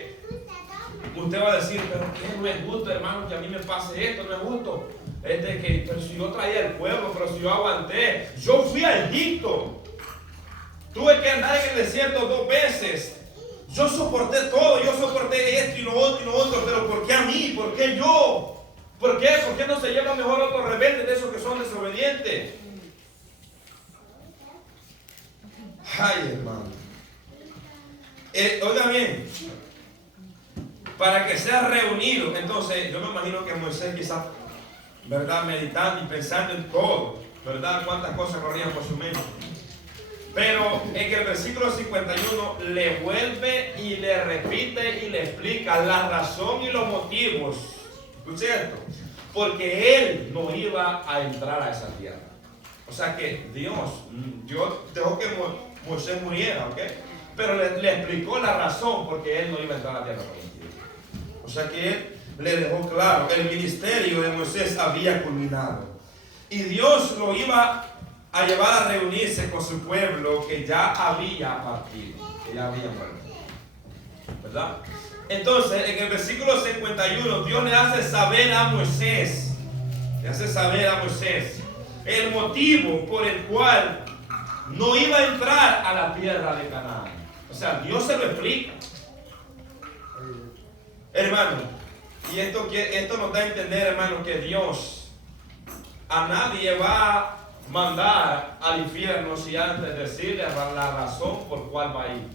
usted va a decir, pero ¿qué no es justo, hermano, que a mí me pase esto? No es justo. Pero si yo traía el pueblo, pero si yo aguanté, yo fui a Egipto. Tuve que andar en el desierto 2 veces. Yo soporté todo, yo soporté esto y lo otro, pero ¿por qué a mí? ¿Por qué yo? ¿Por qué? ¿Por qué no se lleva mejor otros rebeldes de esos que son desobedientes? Ay, hermano. Oiga bien, para que sea reunido, entonces yo me imagino que Moisés quizás, ¿verdad? Meditando y pensando en todo, ¿verdad? Cuántas cosas corrían por su mente. Pero en el versículo 51 le vuelve y le repite y le explica la razón y los motivos, ¿no es cierto? Porque él no iba a entrar a esa tierra. O sea que Dios dejó que Moisés muriera, ¿ok? Pero le explicó la razón porque él no iba a entrar a la tierra prometida. O sea que él le dejó claro, el ministerio de Moisés había culminado. Y Dios lo iba a llevar a reunirse con su pueblo que ya había partido, que ya había muerto, ¿verdad? Entonces, en el versículo 51, Dios le hace saber a Moisés, el motivo por el cual no iba a entrar a la tierra de Canaán. O sea, Dios se lo explica. Hermano, y esto nos da a entender, hermano, que Dios a nadie va a mandar al infierno si antes decirle la razón por cuál va a ir.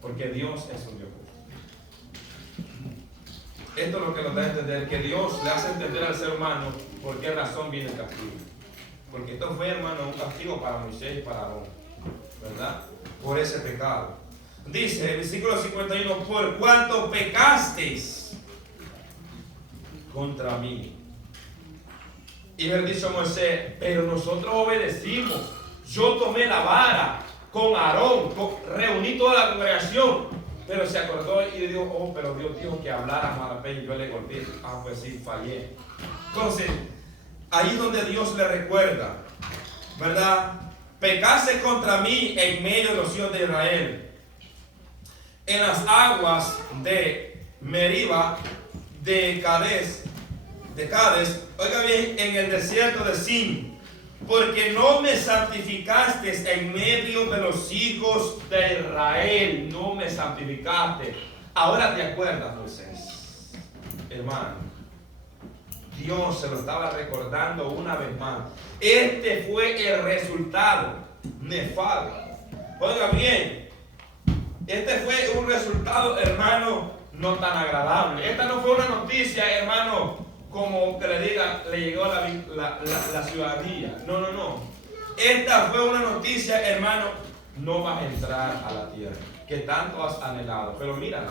Porque Dios es un Dios justo. Esto es lo que nos da a entender, que Dios le hace entender al ser humano por qué razón viene el castigo. Porque esto fue, hermano, un castigo para Moisés y para Aarón, ¿verdad? Por ese pecado. Dice el versículo 51, por cuanto pecasteis contra mí. Y él dice a Moisés, pero nosotros obedecimos. Yo tomé la vara con Aarón, reuní toda la congregación. Pero se acordó y dijo, pero Dios dijo que habláramos a la peña y yo le golpeé. Pues sí, fallé. Entonces, ahí es donde Dios le recuerda, ¿verdad? pecaste contra mí en medio de los hijos de Israel, en las aguas de Meriba, de Cades, oiga bien, en el desierto de Sin, porque no me santificaste en medio de los hijos de Israel, no me santificaste. Ahora te acuerdas, Moisés, hermano, Dios se lo estaba recordando una vez más. Este fue el resultado nefasto. Oiga bien, este fue un resultado, hermano, no tan agradable. Esta no fue una noticia, hermano, como que le diga, le llegó la ciudadanía. No. Esta fue una noticia, hermano, no vas a entrar a la tierra que tanto has anhelado. Pero mírala.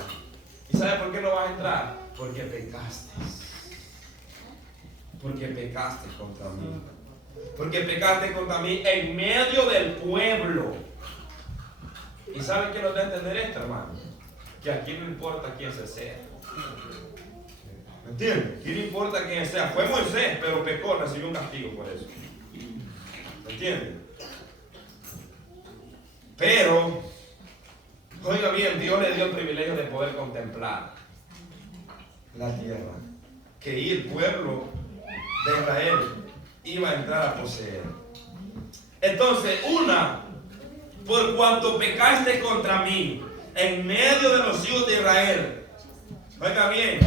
¿Y sabes por qué no vas a entrar? Porque pecaste. Porque pecaste contra mí. Porque pecaste contra mí en medio del pueblo. ¿Y saben qué nos da a entender esto, hermano? Que aquí no importa quién se sea. ¿Me entiendes? Aquí no importa quién sea. Fue Moisés, pero pecó, recibió un castigo por eso. ¿Me entiendes? Pero, oiga bien, Dios le dio el privilegio de poder contemplar la tierra que el pueblo de Israel iba a entrar a poseer. Entonces, por cuanto pecaste contra mí en medio de los hijos de Israel, oiga bien,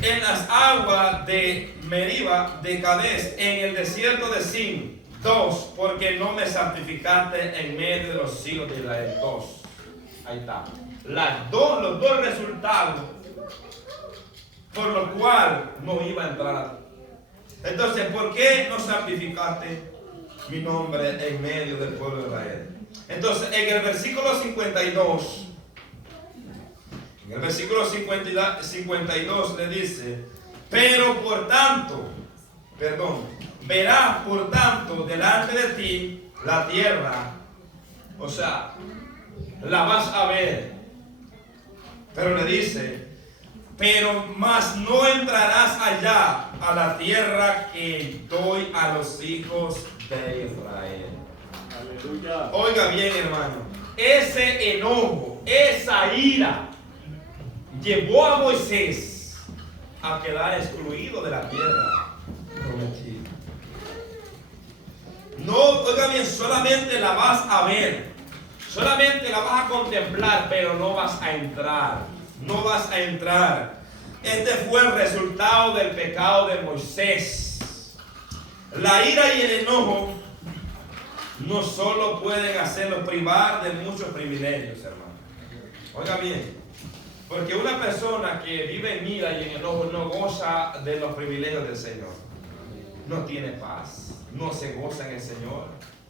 en las aguas de Meriba, de Cades, en el desierto de Sin. 2, porque no me santificaste en medio de los hijos de Israel. 2, ahí está. Los dos resultados por lo cual no iba a entrar. Entonces, ¿por qué no santificaste mi nombre en medio del pueblo de Israel? Entonces, en el versículo 52, en el versículo 52 le dice, verás por tanto delante de ti la tierra, o sea, la vas a ver. Pero le dice, pero más no entrarás allá a la tierra que doy a los hijos de Israel. Aleluya. Oiga bien, hermano, ese enojo, esa ira llevó a Moisés a quedar excluido de la tierra prometida. No, oiga bien, solamente la vas a ver, solamente la vas a contemplar, pero no vas a entrar. No vas a entrar. Este fue el resultado del pecado de Moisés. La ira y el enojo no solo pueden hacerlo privar de muchos privilegios, hermano. Oiga bien, porque una persona que vive en ira y en enojo no goza de los privilegios del Señor. No tiene paz, no se goza en el Señor,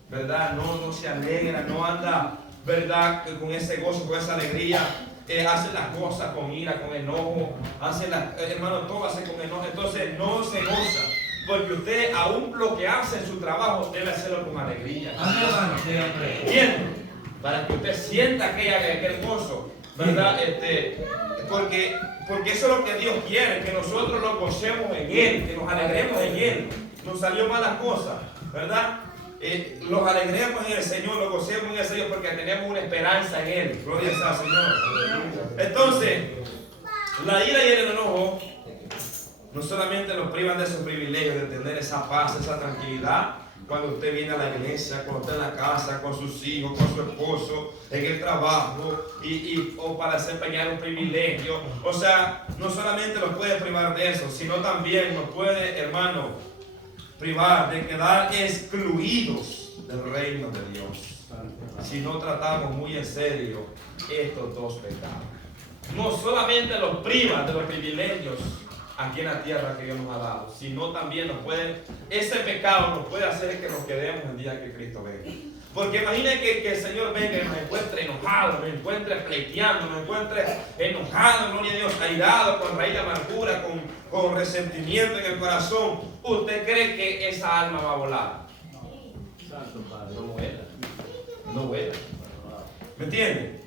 ¿verdad? No se alegra, no anda, ¿verdad? Con ese gozo, con esa alegría. Hace las cosas con ira, con enojo, hermano, todo hace con enojo, entonces no se goza, porque usted aún lo que hace en su trabajo debe hacerlo con alegría. ¿Entiende? Para que usted sienta aquel gozo, ¿verdad? Porque eso es lo que Dios quiere, que nosotros nos gocemos en Él, que nos alegremos en Él. Nos salió malas cosas, ¿verdad? Los alegremos en el Señor, los gocemos en el Señor porque tenemos una esperanza en Él. Gloria al Señor. Entonces, la ira y el enojo no solamente nos privan de esos privilegios, de tener esa paz, esa tranquilidad, cuando usted viene a la iglesia, cuando está en la casa, con sus hijos, con su esposo, en el trabajo, o para desempeñar un privilegio. O sea, no solamente nos puede privar de eso, sino también nos puede, hermano, privar de quedar excluidos del reino de Dios, si no tratamos muy en serio estos dos pecados. No solamente los priva de los privilegios aquí en la tierra que Dios nos ha dado, sino también ese pecado nos puede hacer que nos quedemos el día que Cristo venga. Porque imaginen que el Señor venga y nos encuentre enojados, nos encuentre pleiteando, nos encuentre enojados, gloria a Dios, airados, con raíz de amargura, con resentimiento en el corazón. ¿Usted cree que esa alma va a volar? Santo Padre. No vuela. No vuela. ¿Me entiende?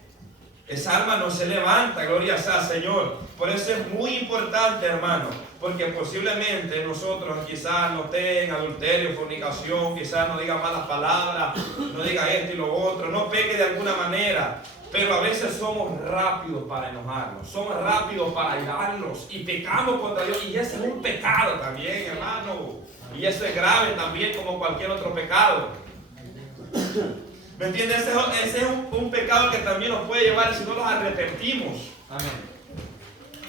Esa alma no se levanta, gloria sea al Señor. Por eso es muy importante, hermano, porque posiblemente nosotros quizás no tengan adulterio, fornicación, quizás no diga malas palabras, no diga esto y lo otro, no peque de alguna manera. Pero a veces somos rápidos para enojarnos, somos rápidos para airarnos y pecamos contra Dios. Y ese es un pecado también, hermano. Y eso es grave también como cualquier otro pecado. ¿Me entiendes? Ese es un pecado que también nos puede llevar si no nos arrepentimos. Amén.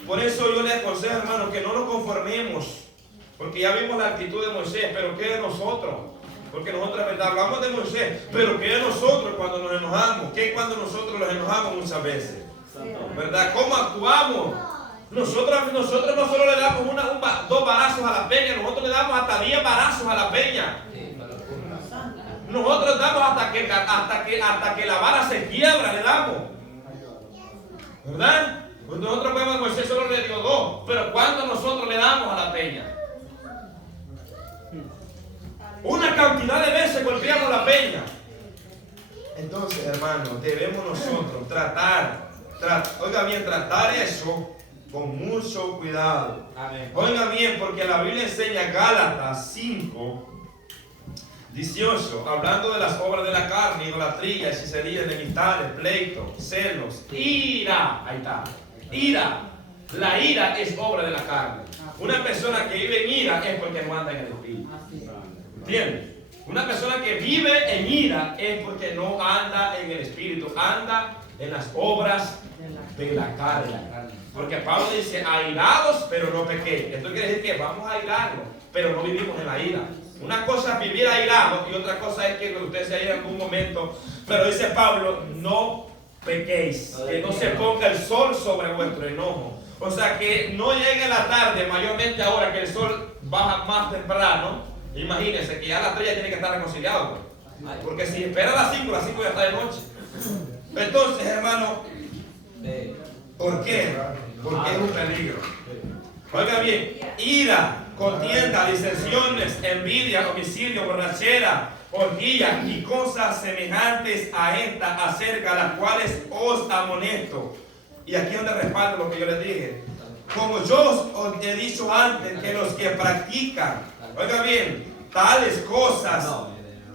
Por eso yo les aconsejo, hermano, que no nos conformemos. Porque ya vimos la actitud de Moisés, pero ¿qué de nosotros? Porque nosotros, verdad, hablamos de Moisés, pero ¿qué de nosotros cuando nos enojamos? ¿Qué cuando nosotros nos enojamos muchas veces? ¿Verdad? ¿Cómo actuamos? Nosotros no solo le damos 2 varazos a la peña, nosotros le damos hasta 10 varazos a la peña. Nosotros damos hasta que la vara se quiebra, le damos. ¿Verdad? Pues nosotros vemos, Moisés solo le dio 2, pero ¿cuánto nosotros le damos a la peña? Una cantidad de veces golpeamos la peña. Entonces, hermano, debemos nosotros tratar eso con mucho cuidado. Amén. Oiga bien, porque la Biblia enseña Gálatas 5, 18, hablando de las obras de la carne, idolatría, hechicería, enemistades, pleitos, celos, ira. Ahí está. Ira. La ira es obra de la carne. Una persona que vive en ira es porque no anda en el espíritu. ¿Entiendes? Una persona que vive en ira es porque no anda en el espíritu, anda en las obras de la carne. Porque Pablo dice, airados, pero no pequéis. Esto quiere decir que vamos a airarnos, pero no vivimos en la ira. Una cosa es vivir airado y otra cosa es que usted se aire en algún momento. Pero dice Pablo, no pequéis, que no se ponga el sol sobre vuestro enojo. O sea, que no llegue la tarde, mayormente ahora que el sol baja más temprano. Imagínense que ya a las 3 ya tiene que estar reconciliado. Porque si espera a las 5 ya está de noche. Entonces, hermano, ¿por qué? Porque es un peligro. Oiga bien, ira, contienda, disensiones, envidia, homicidio, borrachera, orgía y cosas semejantes a esta, acerca de las cuales os amonesto. Y aquí es donde respaldo lo que yo les dije. Como yo os he dicho antes, que los que practican, oiga bien, tales cosas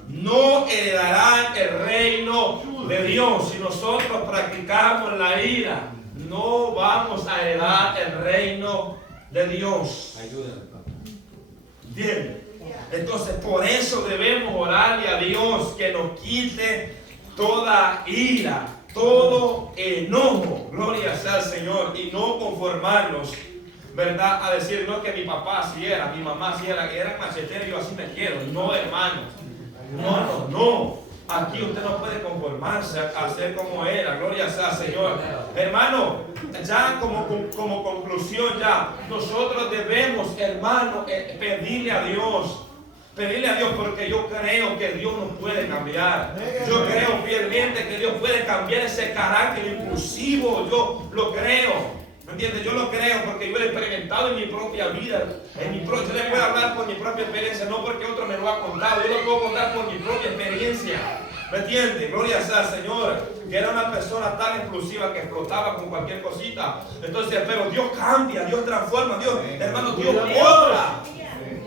no heredarán el reino de Dios. Si nosotros practicamos la ira, no vamos a heredar el reino de Dios. Bien. Entonces, por eso debemos orarle a Dios que nos quite toda ira, todo enojo, gloria sea al Señor, y no conformarnos, ¿verdad? A decir, no, que mi papá así era, mi mamá así era, que eran macheteros, yo así me quiero. No, hermano. No. Aquí usted no puede conformarse a ser como era, gloria sea al Señor. Hermano, ya como conclusión ya, nosotros debemos, hermano, pedirle a Dios, porque yo creo que Dios nos puede cambiar. Yo creo fielmente que Dios puede cambiar ese carácter impulsivo. Yo lo creo. ¿Me entiendes? Yo lo creo porque yo lo he experimentado en mi propia vida. Yo le puedo hablar por mi propia experiencia, no porque otro me lo ha contado. Yo lo puedo contar por mi propia experiencia. ¿Me entiendes? Gloria sea al Señor. Que era una persona tan explosiva que explotaba con cualquier cosita. Entonces, pero Dios cambia, Dios transforma, Dios, hermano, Dios obra.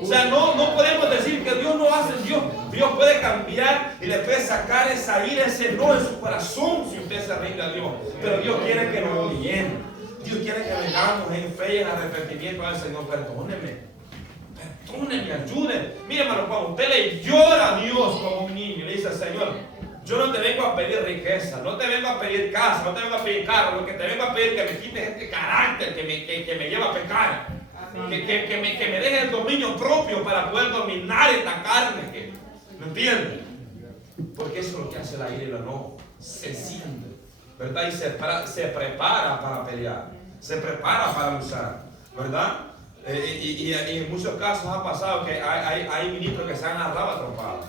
O sea, no podemos decir que Dios no hace. Dios puede cambiar y le puede sacar esa ira, ese no en su corazón si usted se rinde a Dios. Pero Dios quiere que nos humillemos. Dios quiere que vengamos en fe y en arrepentimiento al Señor. Perdóneme, ayúdenme. Mire, hermano, cuando usted le llora a Dios como un niño, le dice al Señor, yo no te vengo a pedir riqueza, no te vengo a pedir casa, no te vengo a pedir carro, lo que te vengo a pedir es que me quites este carácter que me lleva a pecar. Que me deje el dominio propio para poder dominar esta carne. ¿Me entiendes? Porque eso es lo que hace la ira y el enojo. Se enciende, ¿verdad? Y se prepara para pelear, se prepara para luchar, ¿verdad? Y en muchos casos ha pasado que hay ministros que se han agarrado a trompadas,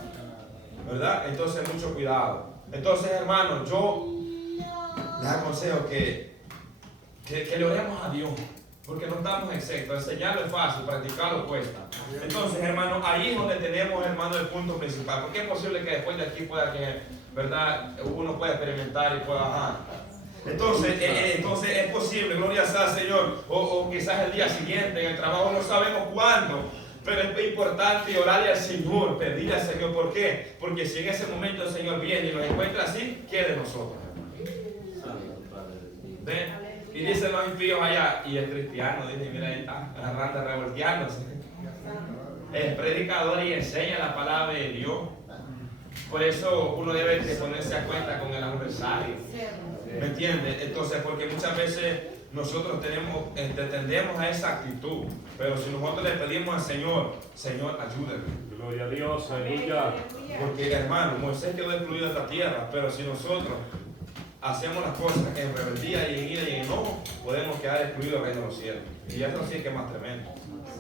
¿verdad? Entonces, mucho cuidado. Entonces, hermanos, yo les aconsejo que le oremos a Dios. Porque no estamos exentos. Enseñarlo es fácil, practicarlo cuesta. Entonces, hermano, ahí es donde tenemos, hermano, el punto principal. Porque es posible que después de aquí pueda que, ¿verdad?, uno pueda experimentar y pueda, Entonces es posible, gloria sea al Señor, o quizás el día siguiente en el trabajo, no sabemos cuándo, pero es importante orarle al Señor, pedirle al Señor. ¿Por qué? Porque si en ese momento el Señor viene y nos encuentra así, ¿qué de nosotros? ¿Ven? Y dicen los impíos allá, y el cristiano dice, mira, ahí está agarrando, revolteándose. Es predicador y enseña la palabra de Dios. Por eso uno debe de ponerse a cuenta con el adversario. ¿Me entiendes? Entonces, porque muchas veces nosotros tendemos a esa actitud. Pero si nosotros le pedimos al Señor, Señor, ayúdame. Gloria a Dios, aleluya. Porque, hermano, Moisés quedó excluido de esta tierra, pero si nosotros hacemos las cosas en rebeldía y en ira y en enojo, podemos quedar excluidos del reino de los cielos. Y eso sí que es más tremendo.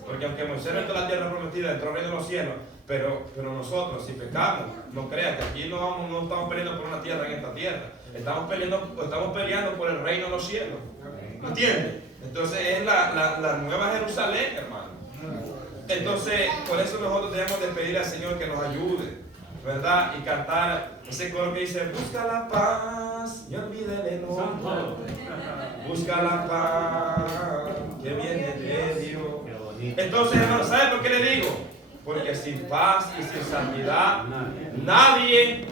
Porque aunque Moisés no entró a la tierra prometida, entró al reino de los cielos, pero nosotros, si pecamos, no creas que aquí no estamos peleando por una tierra en esta tierra. Estamos peleando por el reino de los cielos. ¿Me entiendes? Entonces es la nueva Jerusalén, hermano. Entonces, por eso nosotros debemos de pedirle al Señor que nos ayude, ¿verdad? Y cantar ese coro que dice, busca la paz y olvida el enojo. Busca la paz que viene de Dios. Entonces, hermano, ¿sabe por qué le digo? Porque sin paz y sin santidad nadie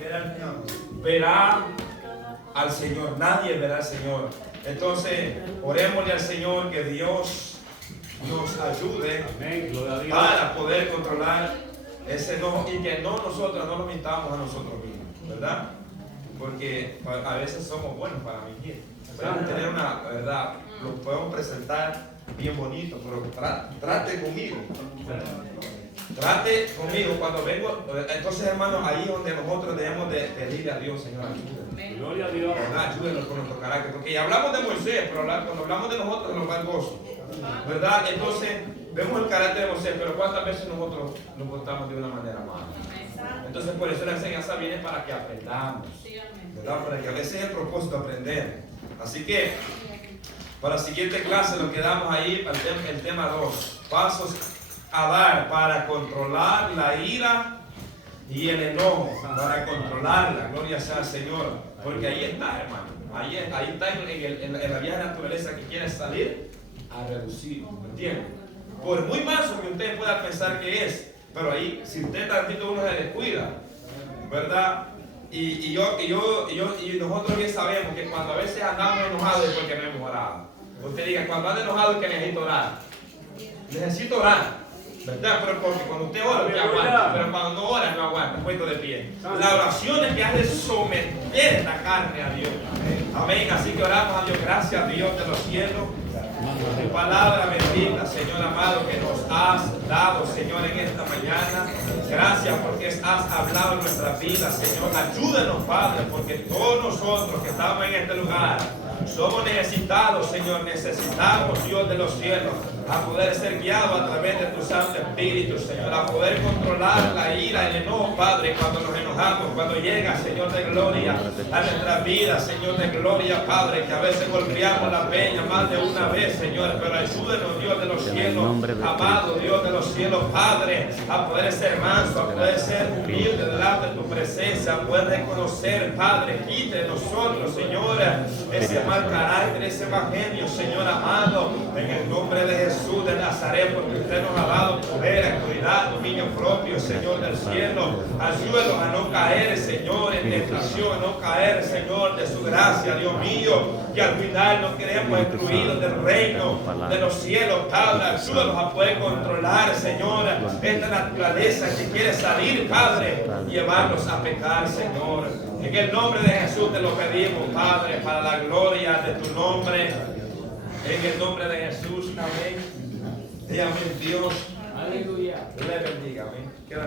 verá al Señor. Nadie verá al Señor. Entonces, orémosle al Señor que Dios nos ayude para poder controlar ese enojo y que nosotros no lo mintamos a nosotros mismos, ¿verdad? Porque a veces somos buenos para mentir. Podemos tener una verdad, lo podemos presentar bien bonito, pero trate conmigo. Trate conmigo cuando vengo. Entonces, hermanos, ahí es donde nosotros debemos de pedirle a Dios, Señor, ayúdenos. Gloria a Dios. Ayúdenos con nuestro carácter. Porque ya hablamos de Moisés, pero cuando hablamos de nosotros nos va el gozo. ¿Verdad? Entonces, vemos el carácter de Moisés, pero ¿cuántas veces nosotros nos portamos de una manera mala? Entonces, por eso la enseñanza viene para que aprendamos. ¿Verdad? Para que a veces es el propósito aprender. Así que, para la siguiente clase lo que damos ahí, el tema 2. Pasos a dar para controlar la ira y el enojo. Para controlarla. Gloria sea al Señor. Porque ahí está, hermano. Ahí está en la vieja naturaleza que quiere salir a reducir. ¿Me entiendes? Por muy manso que usted pueda pensar que es. Pero ahí, si usted tantito uno se descuida, ¿verdad? Y nosotros bien sabemos que cuando a veces andamos enojados es porque no hemos orado. Usted diga, cuando anda enojado es que necesito orar. Necesito orar. ¿Verdad? Pero porque cuando usted ora, usted aguanta. Pero cuando no ora, no aguanta. Puesto de pie. La oración es que hace someter la carne a Dios. Amén. Así que oramos a Dios. Gracias a Dios de los cielos. Tu palabra bendita, Señor amado, que nos has dado, Señor, en esta mañana. Gracias porque has hablado en nuestra vida, Señor. Ayúdanos, Padre, porque todos nosotros que estamos en este lugar somos necesitados, Señor. Necesitamos, Dios de los cielos, a poder ser guiados a través de tu Santo Espíritu, Señor. A poder controlar la ira, el enojo, Padre, cuando nos enojamos, cuando llega, Señor de gloria, a nuestra vida, Señor de gloria, Padre, que a veces golpeamos la peña más de una vez, Señor. Pero ayúdenos, Dios de los cielos, amado Dios de los cielos, Padre, a poder ser manso, a poder ser humilde delante de tu presencia, a poder reconocer, Padre, quite de nosotros, Señor, ese mal carácter, ese mal genio, Señor amado, en el nombre de Jesús de Nazaret, porque usted nos ha dado poder, autoridad, dominio propio, Señor del cielo. Ayúdanos a no caer, Señor, en tentación, a no caer, Señor, de su gracia, Dios mío, y al final nos queremos excluidos del reino de los cielos, Padre. Ayúdanos a poder controlar, Señor, esta naturaleza que quiere salir, Padre, y llevarnos a pecar, Señor. En el nombre de Jesús te lo pedimos, Padre, para la gloria de tu nombre. En el nombre de Jesús, amén. Y amén, Dios. Aleluya. Dios le bendiga, amén.